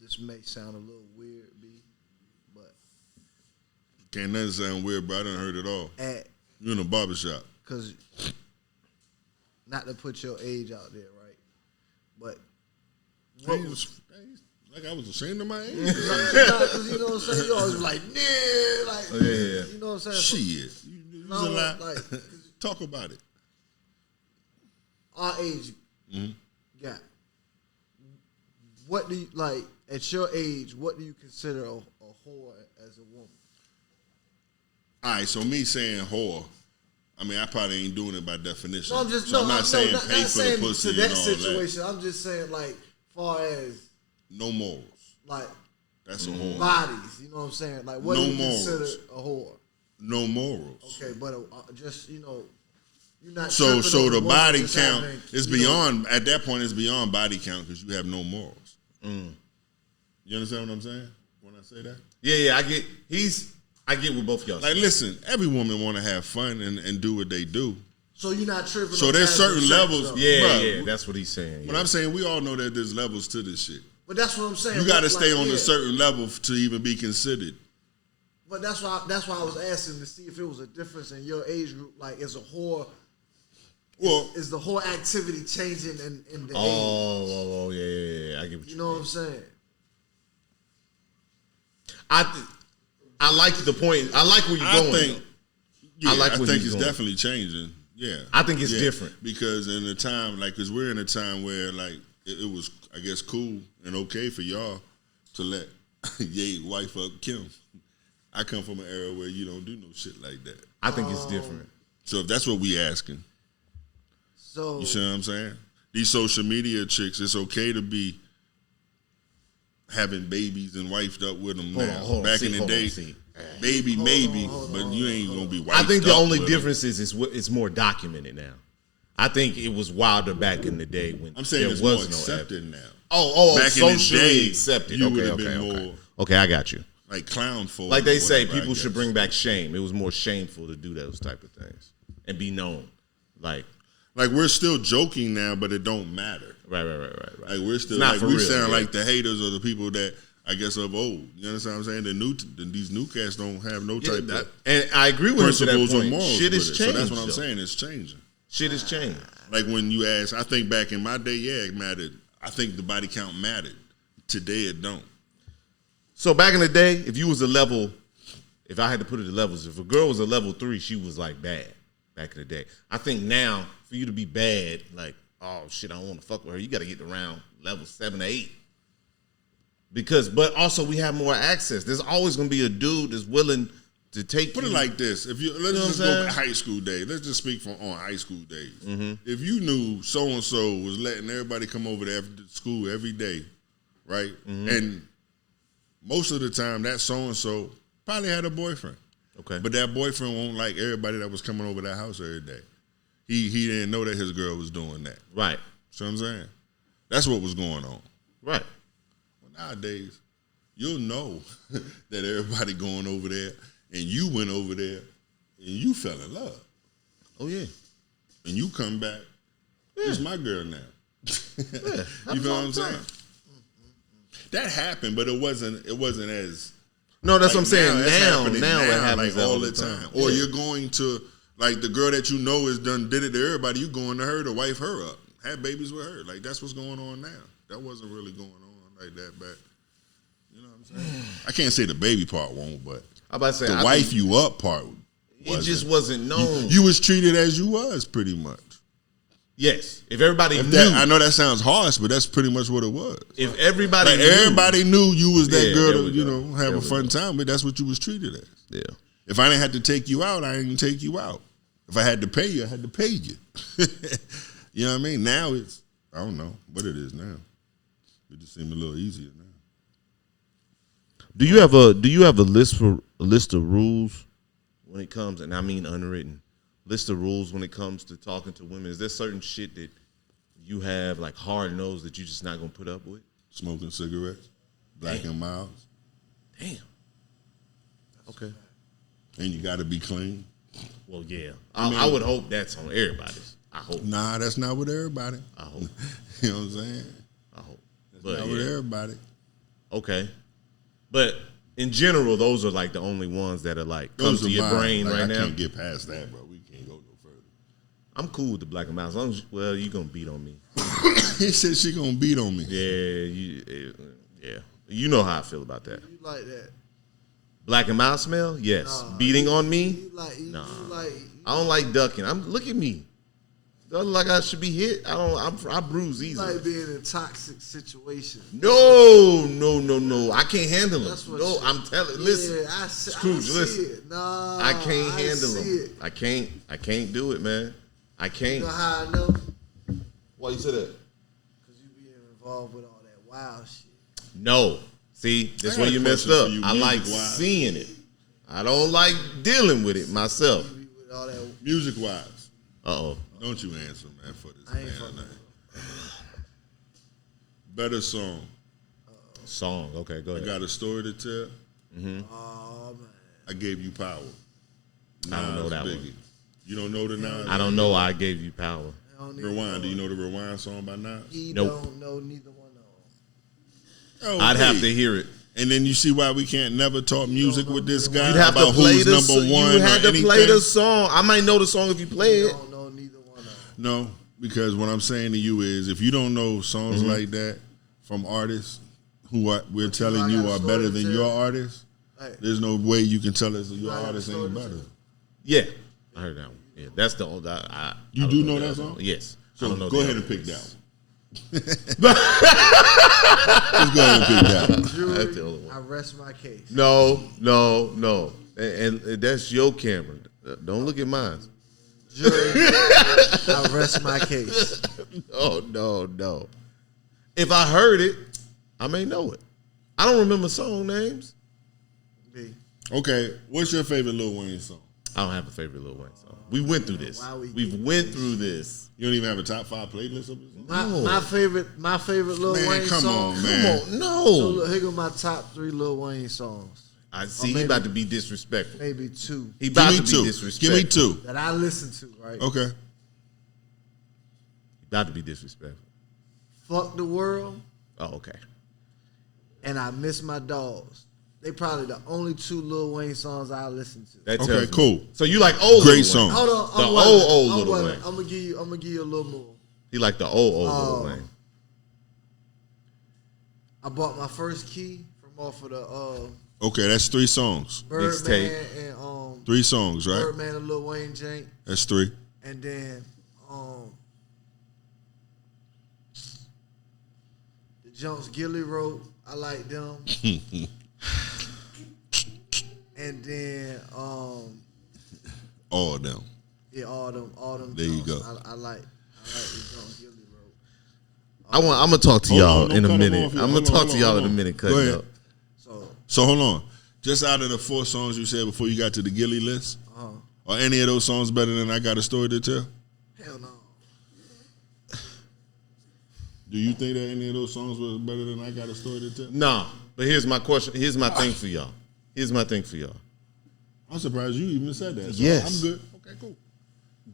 this may sound a little weird, B, but Can't nothing sound weird, but I done heard it all. You in a barbershop. Because not to put your age out there, right? But what was Like I was ashamed of my age. because you know what I'm saying? You always like, nah, like, Yeah. you know what I'm saying? Shit. You No, a lot. like, Talk about it. our age gap. What do you like at your age? What do you consider a whore as a woman? All right, so me saying whore, I mean, I probably ain't doing it by definition. No, I'm just so I'm not saying not pay for saying the pussy to that and all situation. I'm just saying like far as that. No morals. like That's a whore. bodies. You know what I'm saying? Like what No do you morals. consider a whore? No morals. Okay, but just you're not. So tripping over the women body just count having, is beyond. At that point, it's beyond body count because you have no morals. You understand what I'm saying when I say that? Yeah. I get what both of y'all Like, saying. listen, every woman want to have fun and do what they do. So you're not tripping. So on there's casual certain sex, levels. though. Yeah, that's what he's saying. But I'm saying we all know that there's levels to this shit. But that's what I'm saying. You got to Like, stay on yeah. a certain level to even be considered. But that's why I was asking to see if it was a difference in your age group. Like, is a whore? Well, Is the whole activity changing in the age? Oh, yeah. I get what You know what I'm saying? I like the point. I like where you're I going. think, though. I like I where think he's it's going. definitely changing. Yeah, I think it's different. because in a time like, because we're in a time where like it was, I guess, cool and okay for y'all to let Ye wife up Kim. I come from an era where you don't do no shit like that. I think it's different. So if that's what we asking, So you see what I'm saying? These social media chicks, it's okay to be having babies and wifed up with them now. Hold on, Back see, in the hold on, day, see. maybe, hold but on, you ain't gonna be wifed I think the up only with 'em. difference is it's more documented now. I think it was wilder back in the day when I'm saying there it's was more no accepted now. Back in the socially day, accepted. you Okay, would've been okay. more- Okay, I got you. Like clown folk. Like they or say, whatever, I people should guess. bring back shame. It was more shameful to do those type of things and be known. Like we're still joking now, but it don't matter. right. Like we're still not like for we real, sound yeah. like the haters or the people that I guess of old. You understand what I'm saying? These new cats don't have no type of and I agree with him to that principles or point. morals. Shit with has it. changed. So that's what I'm though. saying. It's changing. Shit has changed. Like when you ask, I think back in my day, yeah, it mattered. I think the body count mattered. Today it don't. So back in the day, if you was a level, if I had to put it in levels, if a girl was a level 3, she was like bad back in the day. I think now for you to be bad, like, oh shit, I don't want to fuck with her, you got to get around level 7 or 8. But also we have more access. There's always gonna be a dude that's willing to take. Put you. it like this: if you let's You know just what I'm go saying? high school days. Let's just speak on high school days. Mm-hmm. If you knew so and so was letting everybody come over to school every day, right? Mm-hmm. And most of the time, that so and so probably had a boyfriend. Okay. But that boyfriend won't like everybody that was coming over that house every day. He didn't know that his girl was doing that. Right. See what I'm saying? That's what was going on. Right. Well, nowadays, you'll know that everybody going over there, and you went over there, and you fell in love. Oh yeah. And you come back, it's my girl now. You feel what I'm saying? That happened, but it wasn't as. No, that's like, what I'm saying. Now it like happens all the time. Or Yeah. you're going to like the girl that you know is did it to everybody. You going to her to wife her up, have babies with her. Like that's what's going on now. That wasn't really going on like that back. You know what I'm saying? I can't say the baby part won't, but I'm about to say the I wife think you up part. it just wasn't known. You was treated as you was pretty much. Yes, if everybody knew. I know that sounds harsh, but that's pretty much what it was. If everybody Like knew, everybody knew you was that Yeah, girl there to, we you go. know, have There a we fun go. time, but that's what you was treated as. yeah. If I didn't have to take you out, I didn't take you out. If I had to pay you, I had to pay you. You know what I mean? Now it's, I don't know what it is now. It just seemed a little easier now. Do you have a list of rules when it comes, and I mean unwritten, list of rules when it comes to talking to women? Is there certain shit that you have like hard nose that you just not gonna put up with? Smoking cigarettes, black and miles, Damn. Okay. and you got to be clean. Well, yeah. I would hope that's on everybody's. I hope. Nah, that's not with everybody. I hope. You know what I'm saying? I hope. That's But not with everybody. okay. But in general, those are like the only ones that are like come Those to are your mine. brain Like, right I now. can't get past that, bro. We can't go no further. I'm cool with the black and mild. As long as you're gonna beat on me. He said she gonna beat on me. Yeah. You know how I feel about that. You like that? Black and mild smell? Yes. Nah, Beating on me? You like? You, Nah. you like? I don't like ducking. Look at me. Doesn't look like I should be hit. I bruise You easily. like being in a toxic situation? No. I can't handle them. That's what No, you- I'm telling. Listen, Yeah, Scrooge, I listen. see it. Nah, I can't handle see them. it. I can't do it, man. I can't. You know how I know? Why you say that? Because you being involved with all that wild shit. No. See, that's I where got you a messed question up. for you, I like music-wise. seeing it. I don't like dealing with it myself. You be with all that. Music wise, Uh-oh. don't you answer, man, for this I ain't man fucking tonight. Better song. Song. Okay, go I ahead. got a story to tell. Oh man. I gave you power. I don't know Nas, that Biggie. one. You don't know the Nas? I don't know why I gave you power. I don't need Rewind. Do to you know. know the Rewind song by Nas? He Nope. don't know neither one of them. Oh, I'd have hey. to hear it. And then you see why we can't never talk music with this guy You'd have to about play who's the number one You had or to anything. play the song. I might know the song if you play He it. don't know neither one of them. No, because what I'm saying to you is, if you don't know songs Mm-hmm. like that from artists who we're But telling I you got a are story better to than tell. your artists, Hey, there's no way you can tell us that your I got a artist story ain't to better. tell. Yeah, I heard that one. Yeah, that's the old. I You don't do know the that other song? one. Yes. I So don't know go the ahead other and pick ones. that one. Let's go ahead and pick that one. Jury, That's the other one. I rest my case. No. And that's your camera. Don't look at mine. Jury, I rest my case. No. If I heard it, I may know it. I don't remember song names. B. Okay, what's your favorite Lil Wayne song? I don't have a favorite Lil Wayne song. We went through this. Why we We've get went through this. You don't even have a top 5 playlist of it? My favorite Lil Man, Wayne come song. on, man. Come on, So no. look, here go my top 3 Lil Wayne songs. I see. maybe- He about to be disrespectful. Maybe 2 He Give about me to be 2. disrespectful. Give me 2. that I listen to, right? Okay. He about to be disrespectful. Fuck the World Oh, okay. and I Miss My Dogs. They probably the only 2 Lil Wayne songs I listen to. That Okay, tells me. cool. So you like old Great Lil song. Wayne. Hold on, The I'm old Lil wondering. Wayne. I'm gonna give you a little more. He like the old Oh. Lil Wayne. I bought my first key from off of the Okay, that's 3 songs. Birdman Mixtape. and 3 songs, right? Birdman and Lil Wayne jank, That's 3. and then the Jones Gilly wrote. I like them. And then All of them. yeah, all them. There you Jones. go. I like the Jones Gilly wrote. I'm gonna talk to Hold y'all on, don't in a cut him minute. off yet. I'm Hold gonna on, talk to hold y'all on, in a hold on. minute. Go Cutting ahead. up. So hold on. Just out of the 4 songs you said before you got to the Gilly list, are any of those songs better than I Got a Story to Tell? Hell no. Do you think that any of those songs were better than I Got a Story to Tell? Nah, but here's my question. Here's my thing for y'all. I'm surprised you even said that. So Yes. I'm good. Okay, cool.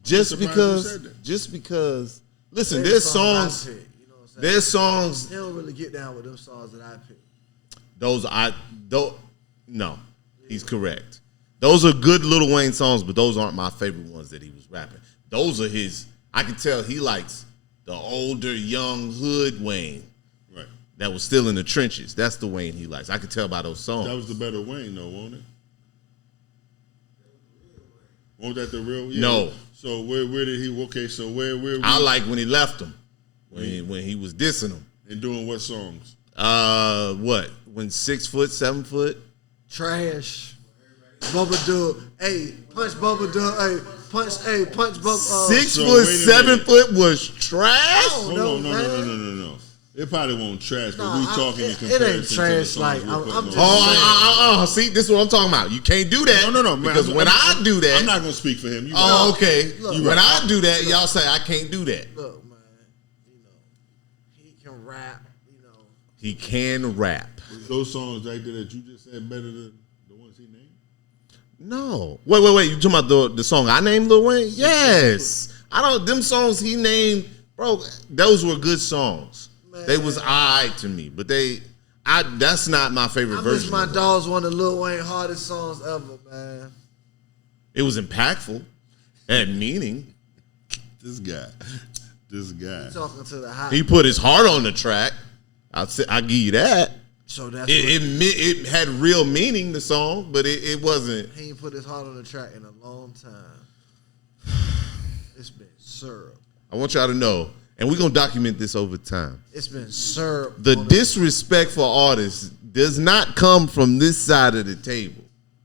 Just surprised you said because, that. just because. Listen, Say the there's song I songs. pick. You There's songs. They don't really get down with them songs that I pick. No, he's correct. Those are good Lil Wayne songs, but those aren't my favorite ones that he was rapping. Those are his. I can tell he likes the older, young hood Wayne. Right. That was still in the trenches. That's the Wayne he likes. I could tell by those songs. That was the better Wayne, though, wasn't it? Wasn't that the real? Yeah. No. So where did he? Okay, so where? I like when he left him, when he was dissing him. And doing what songs? What? When 6 foot, 7 foot? Trash. Bubba Dub. Hey, punch Bubba Dub. Hey, punch Bubba. 6 foot, 7 foot was trash. Oh, no. It probably won't trash, but we talking in comparison. It ain't trash. Like I'm just. See, this is what I'm talking about. You can't do that. No, because when I do that, I'm not gonna speak for him. You okay. Look, when I do that, y'all say I can't do that. Look, man. He can rap. He can rap. Those songs right there that you just said better than the ones he named? No. Wait. You talking about the song I named Lil Wayne? Yes. Them songs he named, bro, those were good songs. Man. They was alright to me, but that's not my favorite version. My Dogs, one of Lil Wayne's hardest songs ever, man. It was impactful. Had meaning. This guy. He talking to the hot. He put his heart on the track. I'll give you that. So that's it had real meaning, the song, but it wasn't. He ain't put his heart on the track in a long time. It's been syrup. I want y'all to know, and we're going to document this over time. It's been syrup. The disrespect for artists does not come from this side of the table.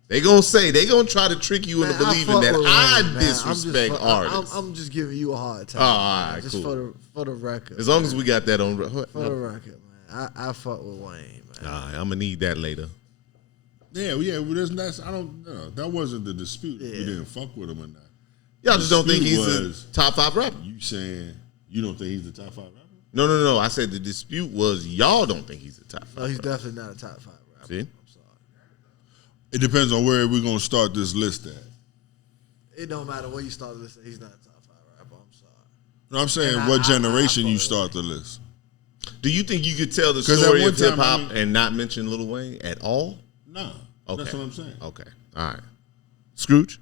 They going to try to trick you into believing that I disrespect artists. I'm just giving you a hard time. Oh, all right, just cool. For the record. As long as we got that on record. For the record, man. I fuck with Wayne, man. All right, I'm going to need that later. Yeah. That wasn't the dispute. Yeah. We didn't fuck with him or not. Y'all just don't think he's a top 5 rapper. You saying you don't think he's the top 5 rapper? No. I said the dispute was y'all don't think he's a top 5 No, he's rapper. definitely not a top 5 rapper. See? I'm sorry. It depends on where we're going to start this list at. It don't matter where you start the list. He's not a top 5 rapper. I'm sorry. No, I'm saying what generation you start the list. Do you think you could tell the story of hip hop and not mention Lil Wayne at all? No. Okay. That's what I'm saying. Okay. All right. Scrooge?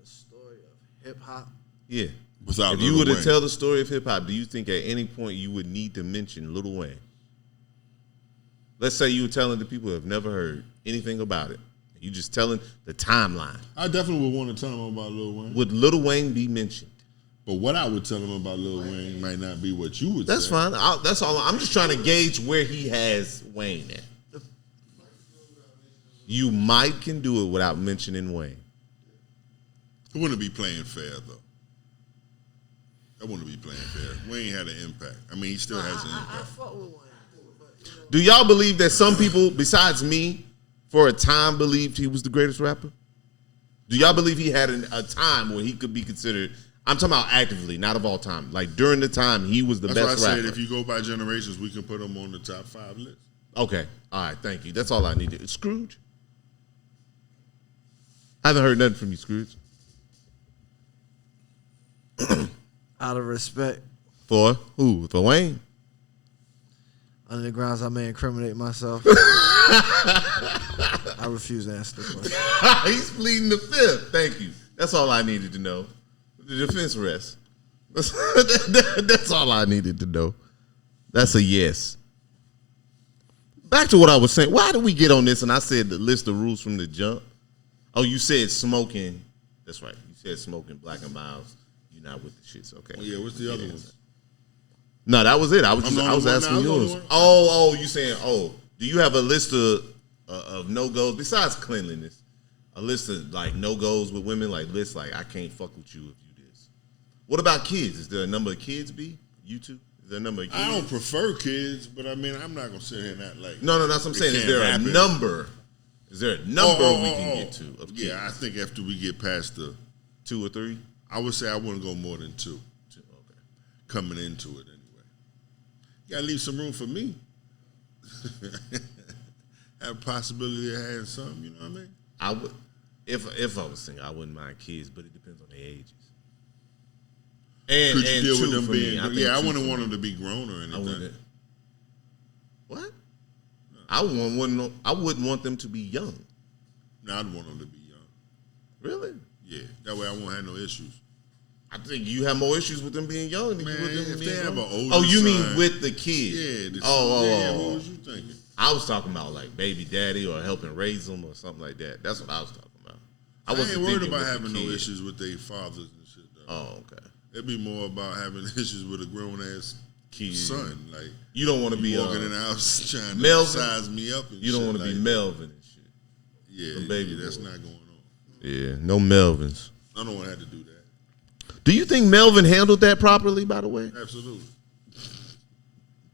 The story of hip hop? Yeah. Without if you were to tell the story of hip hop, do you think at any point you would need to mention Lil Wayne? Let's say you were telling the people who have never heard anything about it. You just telling the timeline. I definitely would want to tell them about Lil Wayne. Would Lil Wayne be mentioned? But what I would tell them about Lil Wayne might not be what you would That's say. fine. That's all. I'm just trying to gauge where he has Wayne at. You might can do it without mentioning Wayne. It wouldn't be playing fair, though. That wouldn't be playing fair. Wayne had an impact. I mean, he still has an impact. I fuck with Wayne. But, Do y'all believe that some people, besides me, for a time believed he was the greatest rapper? Do y'all believe he had a time where he could be considered? I'm talking about actively, not of all time. Like during the time, he was the best rapper. That's why I said if you go by generations, we can put him on the top 5 list. Okay. All right. Thank you. That's all I needed. Scrooge? I haven't heard nothing from you, Scrooge. out of respect. For who? For Wayne? Under the grounds I may incriminate myself. I refuse to answer the question. He's pleading the fifth. Thank you. That's all I needed to know. The defense rests. That's all I needed to know. That's a yes. Back to what I was saying. Why did we get on this? And I said the list of rules from the jump. Oh, you said smoking. That's right. You said smoking Black and Miles. You're not with the shits. Okay. Oh, yeah, what's the other ones? No, that was it. I was asking yours. Oh, you saying, do you have a list of no-goes besides cleanliness? A list of like no-goes with women, like lists like I can't fuck with you if you this. What about kids? Is there a number of kids, B? You two? Is there a number of kids? I don't prefer kids, but I mean, I'm not going to sit here and act like. No, that's what I'm saying. Is there a number? Is there a number we can get to of kids? Yeah, I think after we get past the 2 or 3, I would say I wouldn't go more than 2. Okay. Coming into it anyway. You got to leave some room for me. Have a possibility of having something, you know what I mean? I would, if I was single, I wouldn't mind kids, but it depends on their ages. And Could you and deal two with them for being? me. I think Yeah, I two wouldn't for want me. them to be grown or anything. I wouldn't. What? I wouldn't want them to be young. No, I'd want them to be young. Really? Yeah, that way I won't have no issues. I think you have more issues with them being young than Man, you with them if being they have young. an older Oh, you mean son- with the kid? Yeah. Oh. What was you thinking? I was talking about like baby daddy or helping raise them or something like that. That's what I was talking about. I wasn't ain't worried thinking about with the having no kid. issues with their fathers and shit, though. Oh, okay. It'd be more about having issues with a grown ass Kid. son. Like, You don't want to be walking in the house trying to Melvin? size me up and You don't shit want to like be that. Melvin and shit. Yeah, baby that's boy. not going on. Yeah, no Melvins. I don't want to have to do that. Do you think Melvin handled that properly? By the way, Absolutely.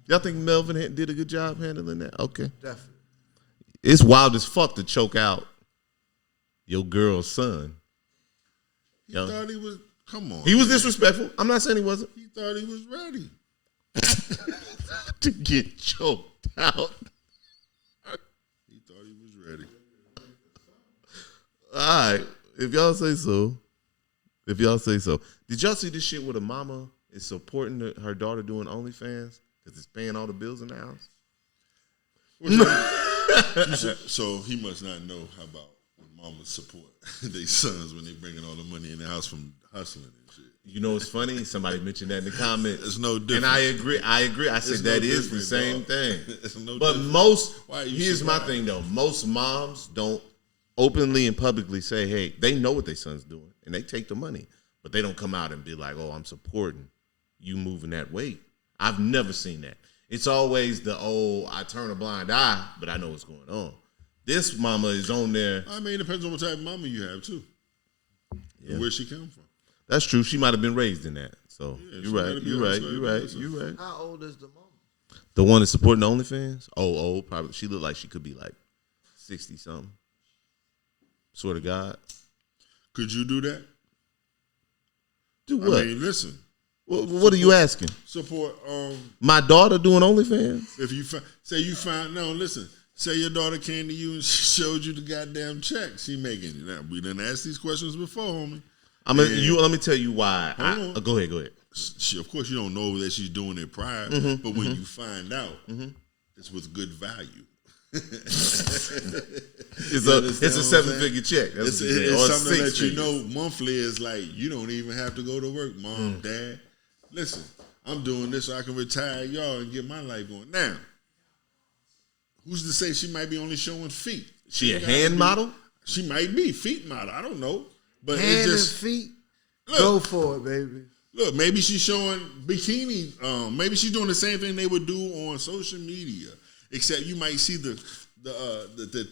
y'all think Melvin did a good job handling that? Okay. Definitely. It's wild as fuck to choke out your girl's son. He Yo. thought he was, come on. He was man. disrespectful. I'm not saying he wasn't. He thought he was ready. To get choked out. He thought he was ready. All right. If y'all say so. If y'all say so. Did y'all see this shit where the mama is supporting her daughter doing OnlyFans? Because it's paying all the bills in the house? So he must not know how about when mamas support their sons when they bringing all the money in the house from hustling and shit. You know what's funny? Somebody mentioned that in the comments. It's no different. And I agree. I said It's that no is the different, same dog. thing. It's no But different. Why are you here's my surprised? thing though. Most moms don't openly and publicly say, hey, they know what their son's doing and they take the money. But they don't come out and be like, oh, I'm supporting you moving that weight. I've never seen that. It's always I turn a blind eye, but I know what's going on. This mama is on there. I mean, it depends on what type of mama you have too. Yeah. And where she come from. That's true. She might have been raised in that. So Yeah, you're she right. might be You're right. raised You're like right. that. You're right. How old is the mama? The one that's supporting the OnlyFans? Oh, probably. She looked like she could be like 60 something. Swear to God. Could you do that? Do what? I mean, listen. What are you asking? Support. My daughter doing OnlyFans? If you say your daughter came to you and she showed you the goddamn check she making. Now, we done asked these questions before, homie. Let me tell you why. Hold on. Go ahead. Of course, you don't know that she's doing it prior, but when you find out, it's with good value. It's a 7-figure check. That's It's, what you're saying. it's Or something that 6 you figures. know monthly is like, you don't even have to go to work, mom, dad. Listen, I'm doing this so I can retire y'all and get my life going. Now, who's to say she might be only showing feet? She a gotta hand be- model? She might be feet model. I don't know. But Hand it's just, and feet. Look. Go for it, baby. look, maybe she's showing bikini. Maybe she's doing the same thing they would do on social media, except you might see the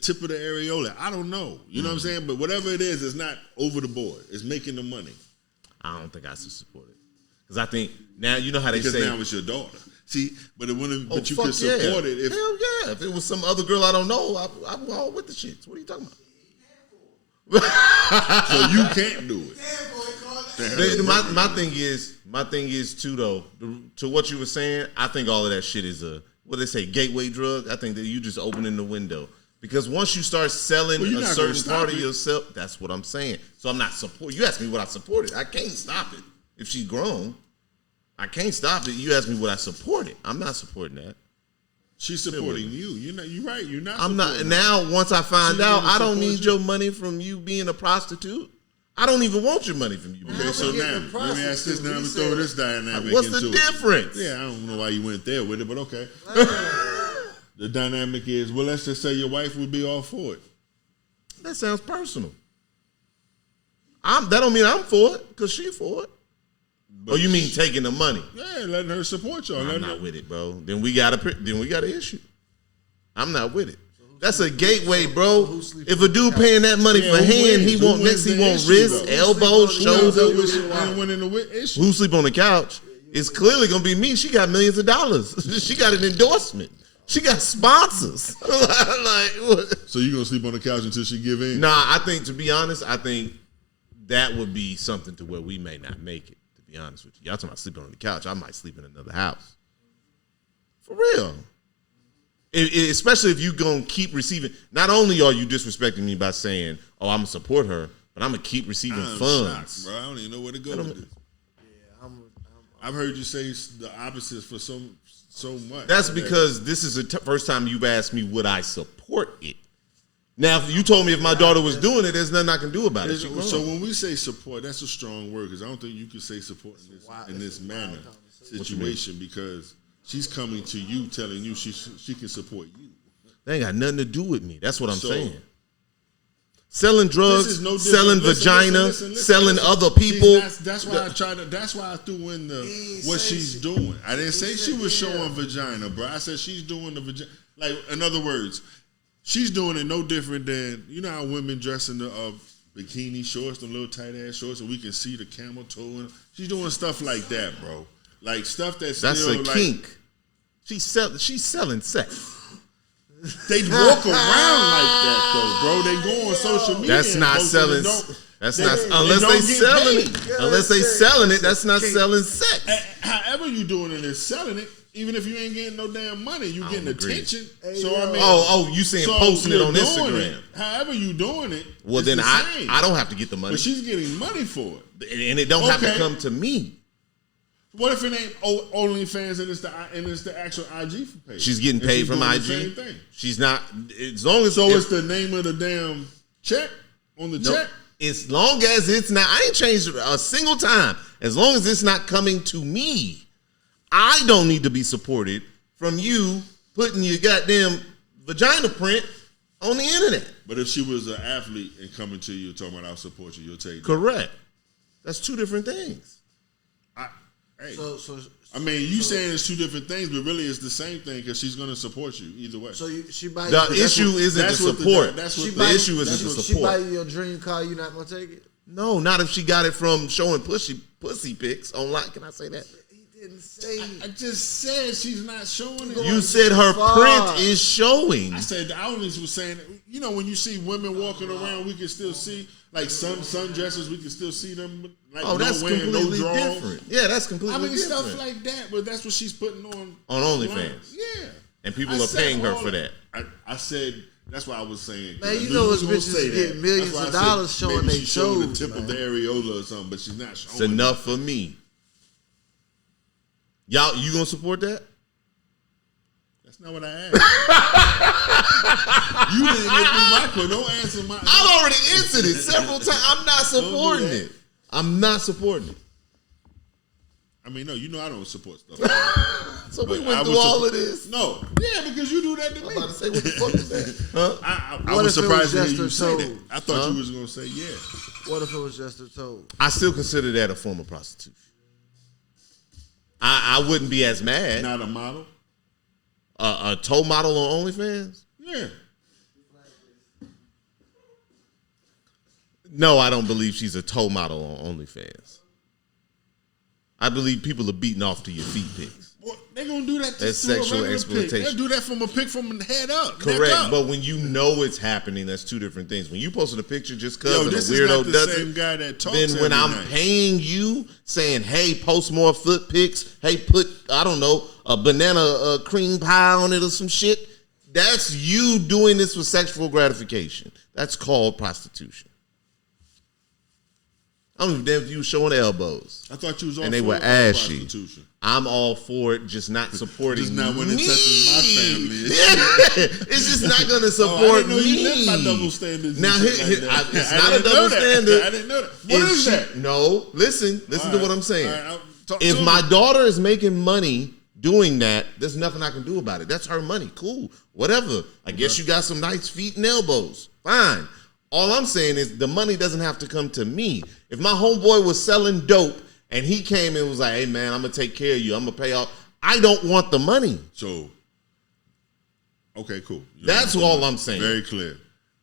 tip of the areola. I don't know. You know what I'm saying? But whatever it is, it's not over the board. It's making the money. I don't think I should support it. Because I think now, you know how they Because say. now it's your daughter. See, but it wouldn't. Oh, But you fuck could support it if. Hell yeah. If it was some other girl I don't know, I'm all with the shit. What are you talking about? So you can't do it. My thing is too though. To what you were saying, I think all of that shit is what they say, gateway drug. I think that you just opening the window because once you start selling Well, you're a not certain gonna stop part of it. yourself, that's what I'm saying. So I'm not support. You asked me what I supported. I can't stop it if she's grown. I can't stop it. You asked me what I supported. I'm not supporting that. She's supporting you. You're right. You're not. I'm not supporting now. Once I find She's out, gonna I don't support need you. your money from you being a prostitute. I don't even want your money from you. Being Okay, a so I'ma get now the let me ask this. Now prostitute. I'm He throw said- this dynamic What's into the it. difference? Yeah, I don't know why you went there with it, but okay. The dynamic is, well, let's just say your wife would be all for it. That sounds personal. That don't mean I'm for it because she for it. But Oh, you mean taking the money? Yeah, letting her support y'all. I'm Letting not her, with it, bro. Then we got an issue. I'm not with it. That's a gateway, bro. who's sleeping If a on the dude couch? paying that money Yeah, for who hand, wins? Who wins next he the want issue, wrist, though? elbow, Who's sleeping on the shoulder. couch? Which winning the issue? Who sleep on the couch? It's clearly gonna be me. She got millions of dollars. She got an endorsement. She got sponsors. Like what? So you gonna sleep on the couch until she give in? Nah, I think to be honest, I think that would be something to where we may not make it. To be honest with you, y'all talking about sleeping on the couch. I might sleep in another house. For real. Especially if you gonna keep receiving. Not only are you disrespecting me by saying, "Oh, I'm gonna support her," but I'm gonna keep receiving I'm funds. shocked, bro. I don't even know where to go with this. Yeah, I've heard you say the opposite for so much. That's because this is the first time you've asked me would I support it. Now, if you told me if my daughter was doing it, there's nothing I can do about it. So when we say support, that's a strong word because I don't think you can say support in this manner situation because she's coming to you telling you she can support you. They ain't got nothing to do with me. That's what I'm saying. Selling drugs, selling vagina, selling other people. That's why I threw in what she's doing. I didn't say she was showing vagina, bro. I said she's doing the vagina. Like, in other words, she's doing it no different than, you know how women dress in the bikini shorts, the little tight ass shorts, and we can see the camel toe. And she's doing stuff like that, bro. Like stuff that's a like, kink. She's selling sex. They walk around like that though, bro. They go on social media. That's not selling. That's not unless they selling it. Unless they selling it, that's not selling sex. However you doing it is selling it. Even if you ain't getting no damn money, you getting attention. So I mean, you saying posting it on Instagram? However you doing it. Well, then I don't have to get the money. But she's getting money for it, and it don't have to come to me. What if it ain't OnlyFans and it's the actual IG page? She's getting paid from IG. Same thing. She's not, as long as it's the name of the damn check on the check. As long as it's not, I ain't changed a single time. As long as it's not coming to me, I don't need to be supported from you putting your goddamn vagina print on the internet. But if she was an athlete and coming to you talking about I'll support you, you'll take that. Correct. That's two different things. Hey, you saying it's two different things, but really it's the same thing because she's going to support you either way. So she buy the issue isn't the support. The issue isn't the support. She buy you your dream car, you not going to take it? No, not if she got it from showing pussy pics online. Can I say that? He didn't say. I just said she's not showing it. You said her print is showing. I said I only was saying, you know, when you see women walking around, we can still see like sundresses. We can still see them. Like, that's completely different. Yeah, that's completely different. Stuff like that, but that's what she's putting on OnlyFans. Yeah, and people are paying her for that. I said that's why I was saying. Man, you know, it's bitches getting millions of dollars showing they shows. The tip of the areola or something, but she's not showing. It's enough for me. Y'all, you gonna support that? That's not what I asked. You didn't get through my question. Don't answer my. I've already answered it several times. I'm not supporting it. I'm not supporting it. I mean, no, you know I don't support stuff. So we went through all of this. No, yeah, because you do that to me. I'm about to say, what the fuck is that? Huh? I was surprised to hear you say that. I thought you was gonna say yeah. What if it was just a toe? I still consider that a form of prostitution. I wouldn't be as mad. Not a model. A toe model on OnlyFans? Yeah. No, I don't believe she's a toe model on OnlyFans. I believe people are beating off to your feet pics. Well, they're going to do that to that's sexual exploitation. They'll do that from a pic from the head up. Correct, up. but when you know it's happening, that's two different things. When you posted a picture just because this a weirdo is not the does same it, guy that talks then when I'm paying you, saying, hey, post more foot pics, hey, put, I don't know, a banana cream pie on it or some shit, that's you doing this for sexual gratification. That's called prostitution. I don't even know if you were showing elbows. I thought you was all and they for were ashy. Prostitution. I'm all for it, just not supporting just not when it me. touches my family. Yeah, it's just not going to support me. You lived by double standards. Now, it's not a double standard. I didn't know that. What is that? No, listen to what I'm saying. If my daughter is making money doing that, there's nothing I can do about it. That's her money. Cool. Whatever. I guess you got some nice feet and elbows. Fine. All I'm saying is the money doesn't have to come to me. If my homeboy was selling dope and he came and was like, hey, man, I'm going to take care of you. I'm going to pay off. I don't want the money. So, okay, cool. That's all I'm saying. Very clear.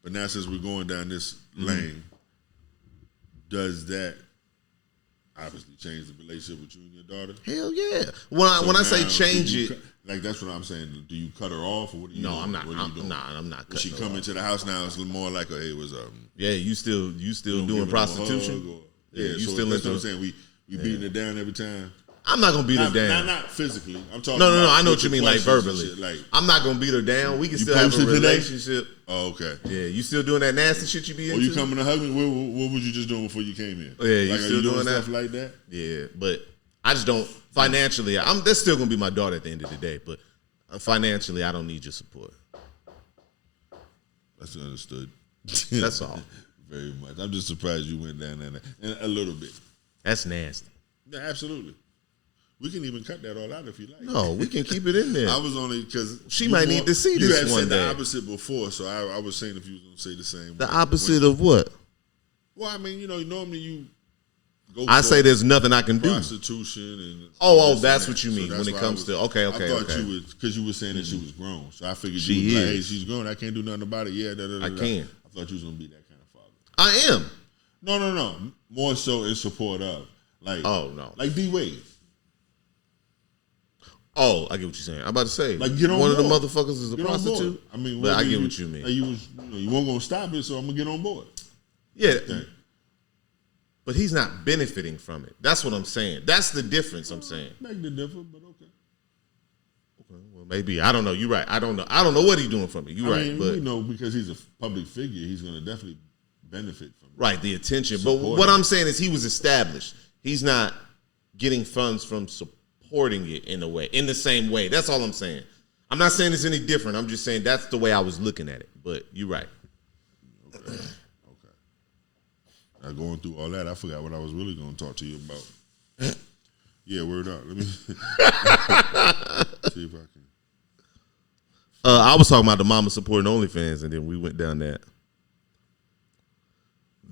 But now since we're going down this lane, does that obviously change the relationship with you and your daughter? Hell yeah. When I say change it. Like, that's what I'm saying. Do you cut her off, or what do you? No, do? I'm not. What are you doing? I'm not. When she come into the house now, it's more like, hey, what's up? Yeah, you still doing prostitution? Yeah, you so still. That's what I'm saying. We beating it down every time. I'm not gonna beat her down. Not physically. I'm talking. No. I know what you mean, like verbally. Like, I'm not gonna beat her down. We can still have a relationship. Oh, okay. Yeah, you still doing that nasty shit you be into? Or you coming to hug me? What was you just doing before you came here? Oh, yeah, you like, still doing that stuff like that? Yeah, but I just don't financially. That's still gonna be my daughter at the end of the day, but financially, I don't need your support. That's understood. That's all. Very much. I'm just surprised you went down there a little bit. That's nasty. Yeah, absolutely. We can even cut that all out if you like. No, we can keep it in there. I was only because she might need to see this one day. You had said the opposite before, so I was saying if you was going to say the same. The opposite of what? Well, I mean, normally you go. I say there's nothing I can do. Prostitution and that's what you mean when it comes to okay. I thought you was because you were saying that she was grown, so I figured she you was is. like, hey, she's grown. I can't do nothing about it. Yeah, I can. I thought you was gonna be that kind of father. I am. No. More so in support of like D Wade. Oh, I get what you're saying. I'm about to say, like, get on one board. of the motherfuckers is a prostitute. I mean, but I get what you mean. You weren't gonna stop it, so I'm gonna get on board. Yeah, but he's not benefiting from it. That's what I'm saying. That's the difference. I'm saying. Make the difference, but okay. Well, maybe I don't know. You're right. I don't know. I don't know what he's doing from it. You're right. Mean, but we know because he's a public figure, he's gonna definitely benefit from it. Right, the attention. But what I'm saying is he was established. He's not getting funds from supporting it in a way, in the same way. That's all I'm saying. I'm not saying it's any different. I'm just saying that's the way I was looking at it. But you're right. Okay. Now going through all that, I forgot what I was really going to talk to you about. Yeah, word up. Let me see if I can. I was talking about the mama supporting OnlyFans, and then we went down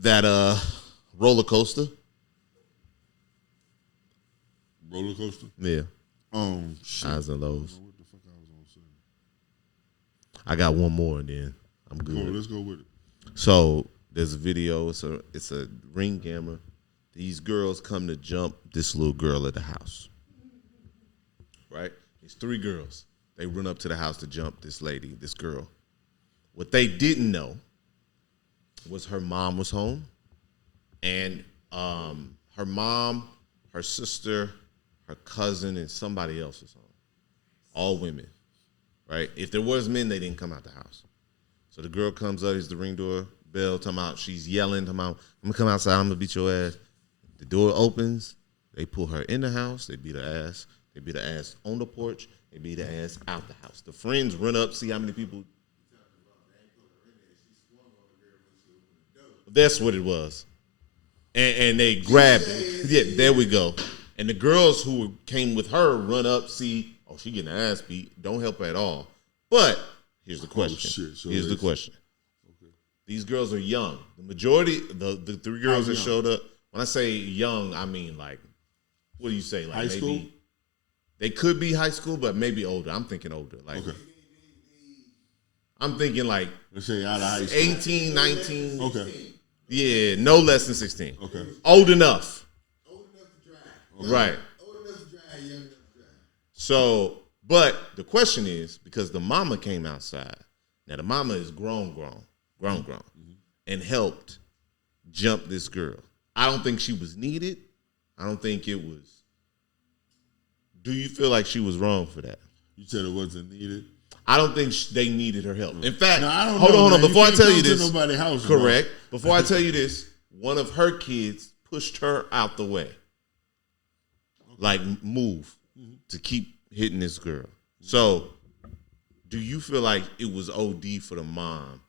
that roller coaster. Roller coaster? Yeah. Shit. Highs and lows. I don't know what the fuck I was gonna say. I got one more, and then I'm good. Let's go with it. So there's a video. It's a Ring camera. These girls come to jump this little girl at the house. Right? It's 3 girls. They run up to the house to jump this lady, this girl. What they didn't know was her mom was home, and her mom, her sister, her cousin, and somebody else was home. All women, right? If there was men, they didn't come out the house. So the girl comes up, it's the ring door bell, talking about, she's yelling, talking about, I'm gonna come outside, I'm gonna beat your ass. The door opens, they pull her in the house, they beat her ass. They beat her ass on the porch, they beat her ass out the house. The friends run up, see how many people. That's what it was. And they grabbed it. Yeah, there we go. And the girls who came with her run up, see, oh, she getting her ass beat. Don't help her at all. But here's the question. So here's the question. Okay. These girls are young. The majority, the 3 girls that showed up, when I say young, I mean like, what do you say? Like high maybe school? They could be high school, but maybe older. I'm thinking older. Like, okay. I'm thinking like, let's say out of high school. 18, 19. Okay. Yeah, no less than 16. Okay. Old enough. Old enough to drive. Right. Old enough to drive, young enough to drive. So, but the question is, because the mama came outside. Now, the mama is grown, and helped jump this girl. I don't think she was needed. I don't think it was. Do you feel like she was wrong for that? You said it wasn't needed? I don't think they needed her help. In fact, no, I don't hold on. Before I tell you this, nobody's house, correct. Before I tell you this, one of her kids pushed her out the way, like move to keep hitting this girl. So, do you feel like it was OD for the mom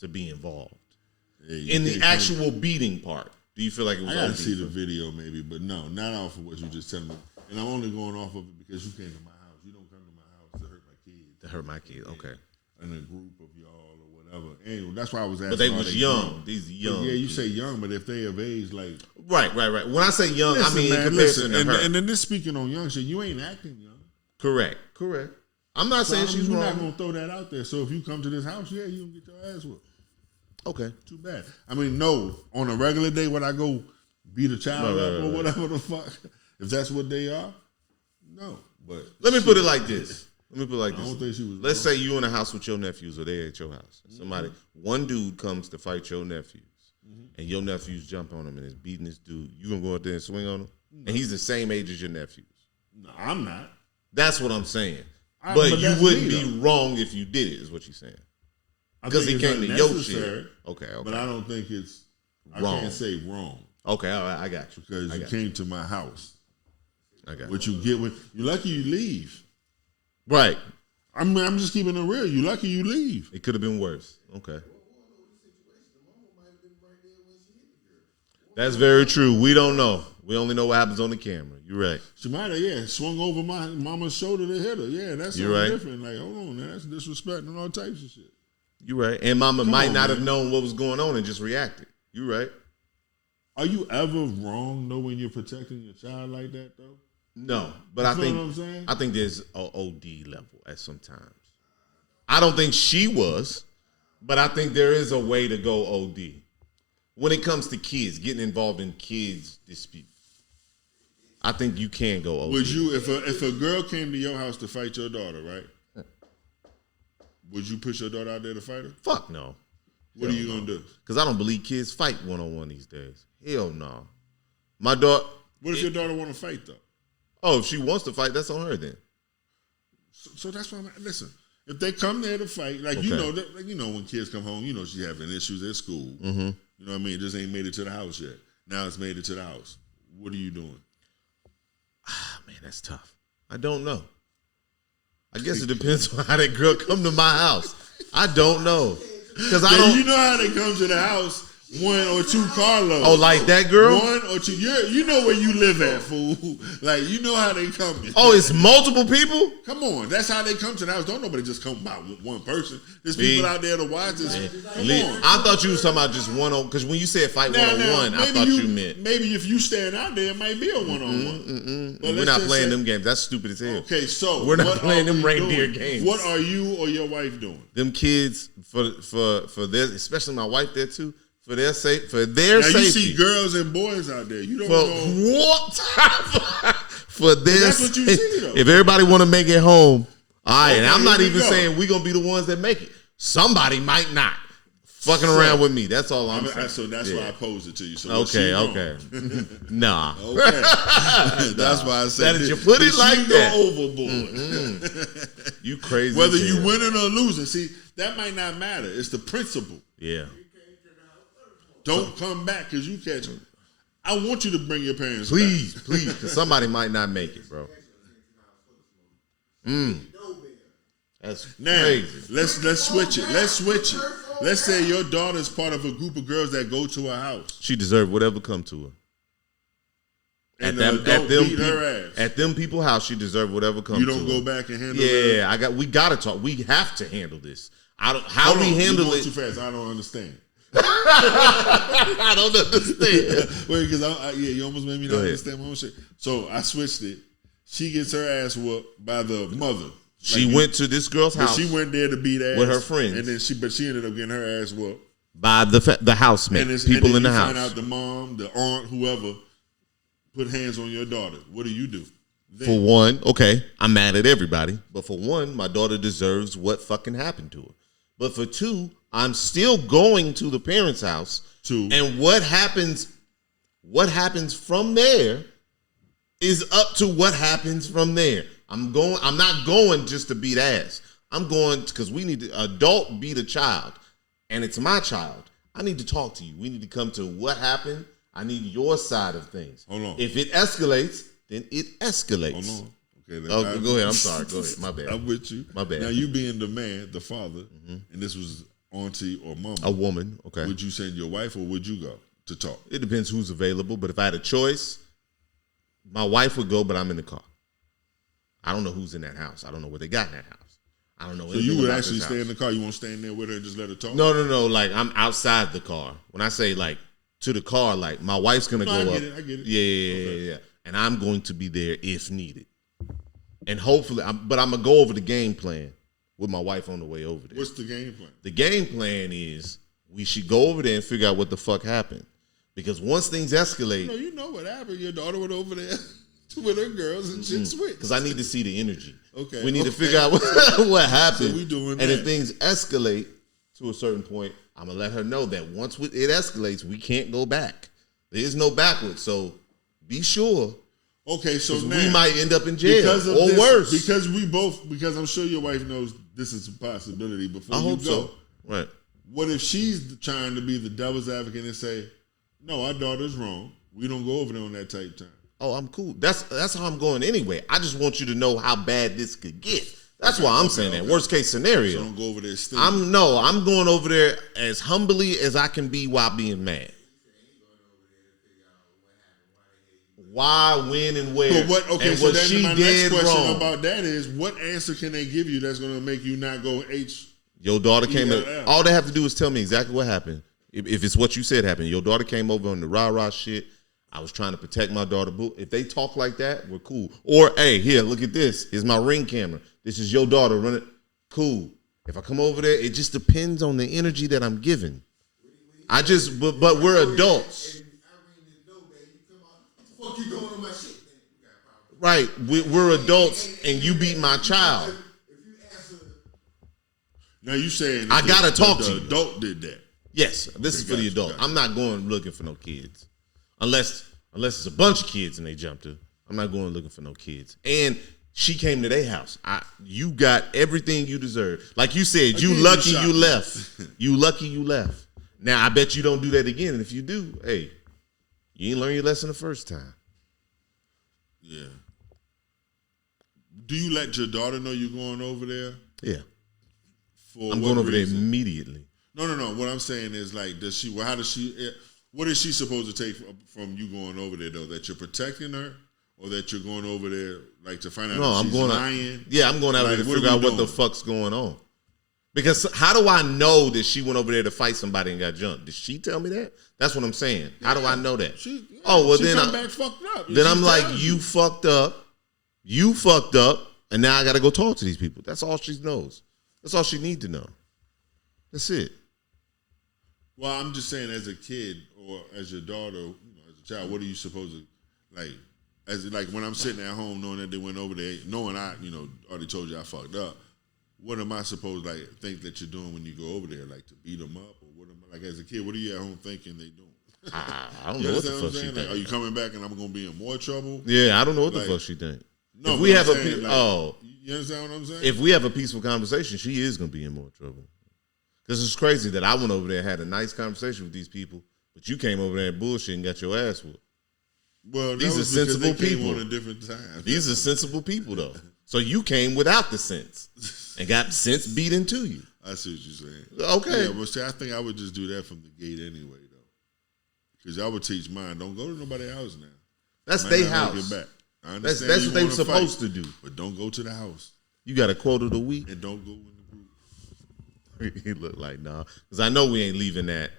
to be involved in the actual beating part? Do you feel like it was? I gotta OD see the video maybe, but no, not off of what you just telling me. And I'm only going off of it because you came to my house. You don't come to my house to hurt my kids. To hurt my kids, okay. And a group of y'all or whatever. Anyway, that's why I was asking. But they was young. Grown. These young. But yeah, you kids. say young, but if they of age, like right. When I say young, listen, I mean man, in comparison to her. And then this speaking on young shit, you ain't acting young. Correct. I'm not saying she's you're wrong. not gonna throw that out there. So if you come to this house, yeah, you gonna get your ass whooped. Okay. Too bad. I mean, no. On a regular day, when I go beat a child up or whatever the fuck, if that's what they are, no. But let me put it like this. I don't think she was. Let's say you in a house with your nephews, or they at your house. One dude comes to fight your nephews, and your nephews jump on him and is beating this dude. You gonna go out there and swing on him? No. And he's the same age as your nephews. No, I'm not. That's what I'm saying. But you wouldn't be wrong if you did it, is what you're saying. Because he came to your shit. Okay. But I don't think it's wrong. I can't say wrong. Okay, all right, I got you. Because you came to my house. I got What you get when you lucky you leave. Right. I'm just keeping it real. You lucky you leave. It could have been worse. Okay. That's very true. We don't know. We only know what happens on the camera. You're right. She might have, swung over my mama's shoulder to hit her. Yeah, that's something right. different. Like, hold on, man, that's disrespect and all types of shit. You're right. And mama might not have known what was going on and just reacted. You're right. Are you ever wrong knowing you're protecting your child like that though? No, but You know what I'm saying? I think there's a OD level at some times. I don't think she was, but I think there is a way to go OD when it comes to kids getting involved in kids disputes. I think you can go OD. Would you, if a girl came to your house to fight your daughter, right? Would you push your daughter out there to fight her? Fuck no. What are you gonna do? Because I don't believe kids fight one-on-one these days. Hell no. My daughter. What if your daughter want to fight though? Oh, if she wants to fight, that's on her then. So that's why listen. If they come there to fight, like Okay. you know when kids come home, she having issues at school. Mm-hmm. You know what I mean? It just ain't made it to the house yet. Now it's made it to the house. What are you doing? Man, that's tough. I don't know. I guess it depends on how that girl come to my house. I don't know. Because I don't. You know how they come to the house, 1 or 2 carloads. Oh, like that girl? 1 or 2. You know where you live at, fool. Like, you know how they come. Oh, it's multiple people? Come on. That's how they come to the house. Don't nobody just come by one person. There's people out there to watch this. Come on. I thought you was talking about just one-on-one. Because when you said fight one-on-one, I thought you meant. Maybe if you stand out there, it might be a one-on-one. We're not playing them games. That's stupid as hell. Okay, so we're not playing them reindeer games. What are you or your wife doing? Them kids, for their, especially my wife there too, for their safety. Now you see girls and boys out there. You don't know what? For this, that's what you see though. If everybody want to make it home, all right. Okay, and I'm not even go. saying we're gonna be the ones that make it. Somebody might not. Fucking around with me. That's all I'm saying. So that's why I posed it to you. So okay. Nah. Okay. That's why I said that you put it like that. Overboard. You crazy. Whether you winning or losing. See, that might not matter. It's the principle. Yeah. Don't come back because you catch them. I want you to bring your parents please, back. Please, because somebody might not make it, bro. That's now, crazy. Let's switch it. Let's switch it. Let's say your daughter's part of a group of girls that go to her house. She deserved whatever come to her. And at them people house, she deserved whatever come to her. You don't go back and handle it? Yeah, we gotta talk. We have to handle this. How we handle it. Too fast. I don't understand. I don't understand. Wait, because you almost made me not understand my own shit. So I switched it. She gets her ass whooped by the mother. She went to this girl's house. She went there to beat ass with her friends, and then she ended up getting her ass whooped by the housemate, people in the house. Find out the mom, the aunt, whoever put hands on your daughter. What do you do? Then, for one, okay, I'm mad at everybody, but for one, my daughter deserves what fucking happened to her. But for two, I'm still going to the parents' house. And what happens from there is up to what happens from there. I'm not going just to beat ass. I'm going because we need to adult beat a child, and it's my child. I need to talk to you. We need to come to what happened. I need your side of things. Hold on. If it escalates, then it escalates. Hold on. Okay, go ahead. I'm sorry. Go ahead. My bad. I'm with you. My bad. Now you being the man, the father, and this was auntie or mama. A woman. Okay. Would you send your wife or would you go to talk? It depends who's available. But if I had a choice, my wife would go, but I'm in the car. I don't know who's in that house. I don't know what they got in that house. I don't know. So you would actually stay in the car? You won't stay in there with her and just let her talk? No. Like I'm outside the car. When I say like to the car, like my wife's gonna go up. I get it. Yeah. And I'm going to be there if needed. And hopefully, but I'm gonna go over the game plan with my wife on the way over there. What's the game plan? The game plan is we should go over there and figure out what the fuck happened. Because once things escalate, you know what happened. Your daughter went over there with her girls and shit switched. Because I need to see the energy. Okay. We need to figure out what happened. So we doing and that. if things escalate to a certain point, I'm gonna let her know that once it escalates, we can't go back. There is no backwards. So be sure. Okay, so now we might end up in jail or worse. Because I'm sure your wife knows this is a possibility before you go. So. Right. What if she's trying to be the devil's advocate and say, no, our daughter's wrong. We don't go over there on that type time. oh, I'm cool. That's how I'm going anyway. I just want you to know how bad this could get. That's why I'm saying that. Worst case scenario. So don't go over there still. I'm going over there as humbly as I can be while being mad. Why, when, and where? But what? Okay, and so what then she my did next question wrong. about that is, what answer can they give you that's going to make you not go H? Your daughter came in. Yeah. All they have to do is tell me exactly what happened. If it's what you said happened, your daughter came over on the rah-rah shit. I was trying to protect my daughter. If they talk like that, we're cool. Or, hey, here, look at this. Here's my Ring camera. This is your daughter running. Cool. If I come over there, it just depends on the energy that I'm giving. But we're adults. Right. We're adults, and you beat my child. Now you saying I gotta talk to you. The adult did that. Yes, this is for the adult. I'm not going looking for no kids. Unless it's a bunch of kids and they jumped her. I'm not going looking for no kids. And she came to their house. You got everything you deserve. Like you said, you lucky you left. You lucky you left. Now, I bet you don't do that again. And if you do, hey, you ain't learn your lesson the first time. Yeah. Do you let your daughter know you're going over there? Yeah. For I'm going over there immediately. No. What I'm saying is, like, what is she supposed to take from you going over there, though? That you're protecting her? Or that you're going over there, like, to find out if she's lying? I'm going out there to figure out what the fuck's going on. Because how do I know that she went over there to fight somebody and got jumped? Did she tell me that? That's what I'm saying. How do I know that? She then back fucked up. Then I'm like, you fucked up. You fucked up. And now I got to go talk to these people. That's all she knows. That's all she need to know. That's it. Well, I'm just saying, as a kid or as your daughter, as a child, what are you supposed to, like, when I'm sitting at home knowing that they went over there, knowing I, already told you I fucked up, what am I supposed to, think that you're doing when you go over there? Like, to beat them up? Or what am I, as a kid, what are you at home thinking they doing? I don't know what the fuck she think. Like, are you coming back and I'm going to be in more trouble? Yeah, I don't know what the fuck she think. No, if we have you understand what I'm saying? If we have a peaceful conversation, she is going to be in more trouble. Because it's crazy that I went over there and had a nice conversation with these people, but you came over there and bullshit and got your ass whooped. Well, these are sensible people. On a different time. These are sensible people, though. So you came without the sense and got sense beat into you. I see what you're saying. Okay. Yeah, well, see, I think I would just do that from the gate anyway, though. Because I would teach mine. Don't go to nobody's house now. That's their house. Get back. I that's understand what they were supposed to do. But don't go to the house. You got a quote of the week? And don't go in the group. He looked like, nah. Because I know we ain't leaving that.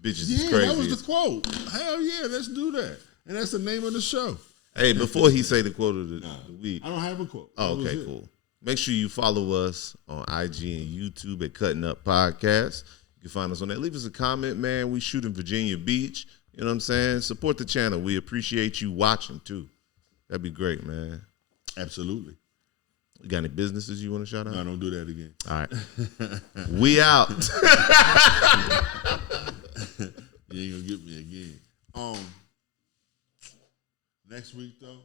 Bitches is crazy. That was the quote. Hell yeah, let's do that. And that's the name of the show. Hey, before he say the quote of the week. I don't have a quote. Oh, okay, cool. Make sure you follow us on IG and YouTube at Cutting Up Podcast. You can find us on there. Leave us a comment, man. We shoot in Virginia Beach. You know what I'm saying? Support the channel. We appreciate you watching, too. That'd be great, man. Absolutely. You got any businesses you want to shout out? No, don't do that again. All right. We out. You ain't gonna get me again. Next week though,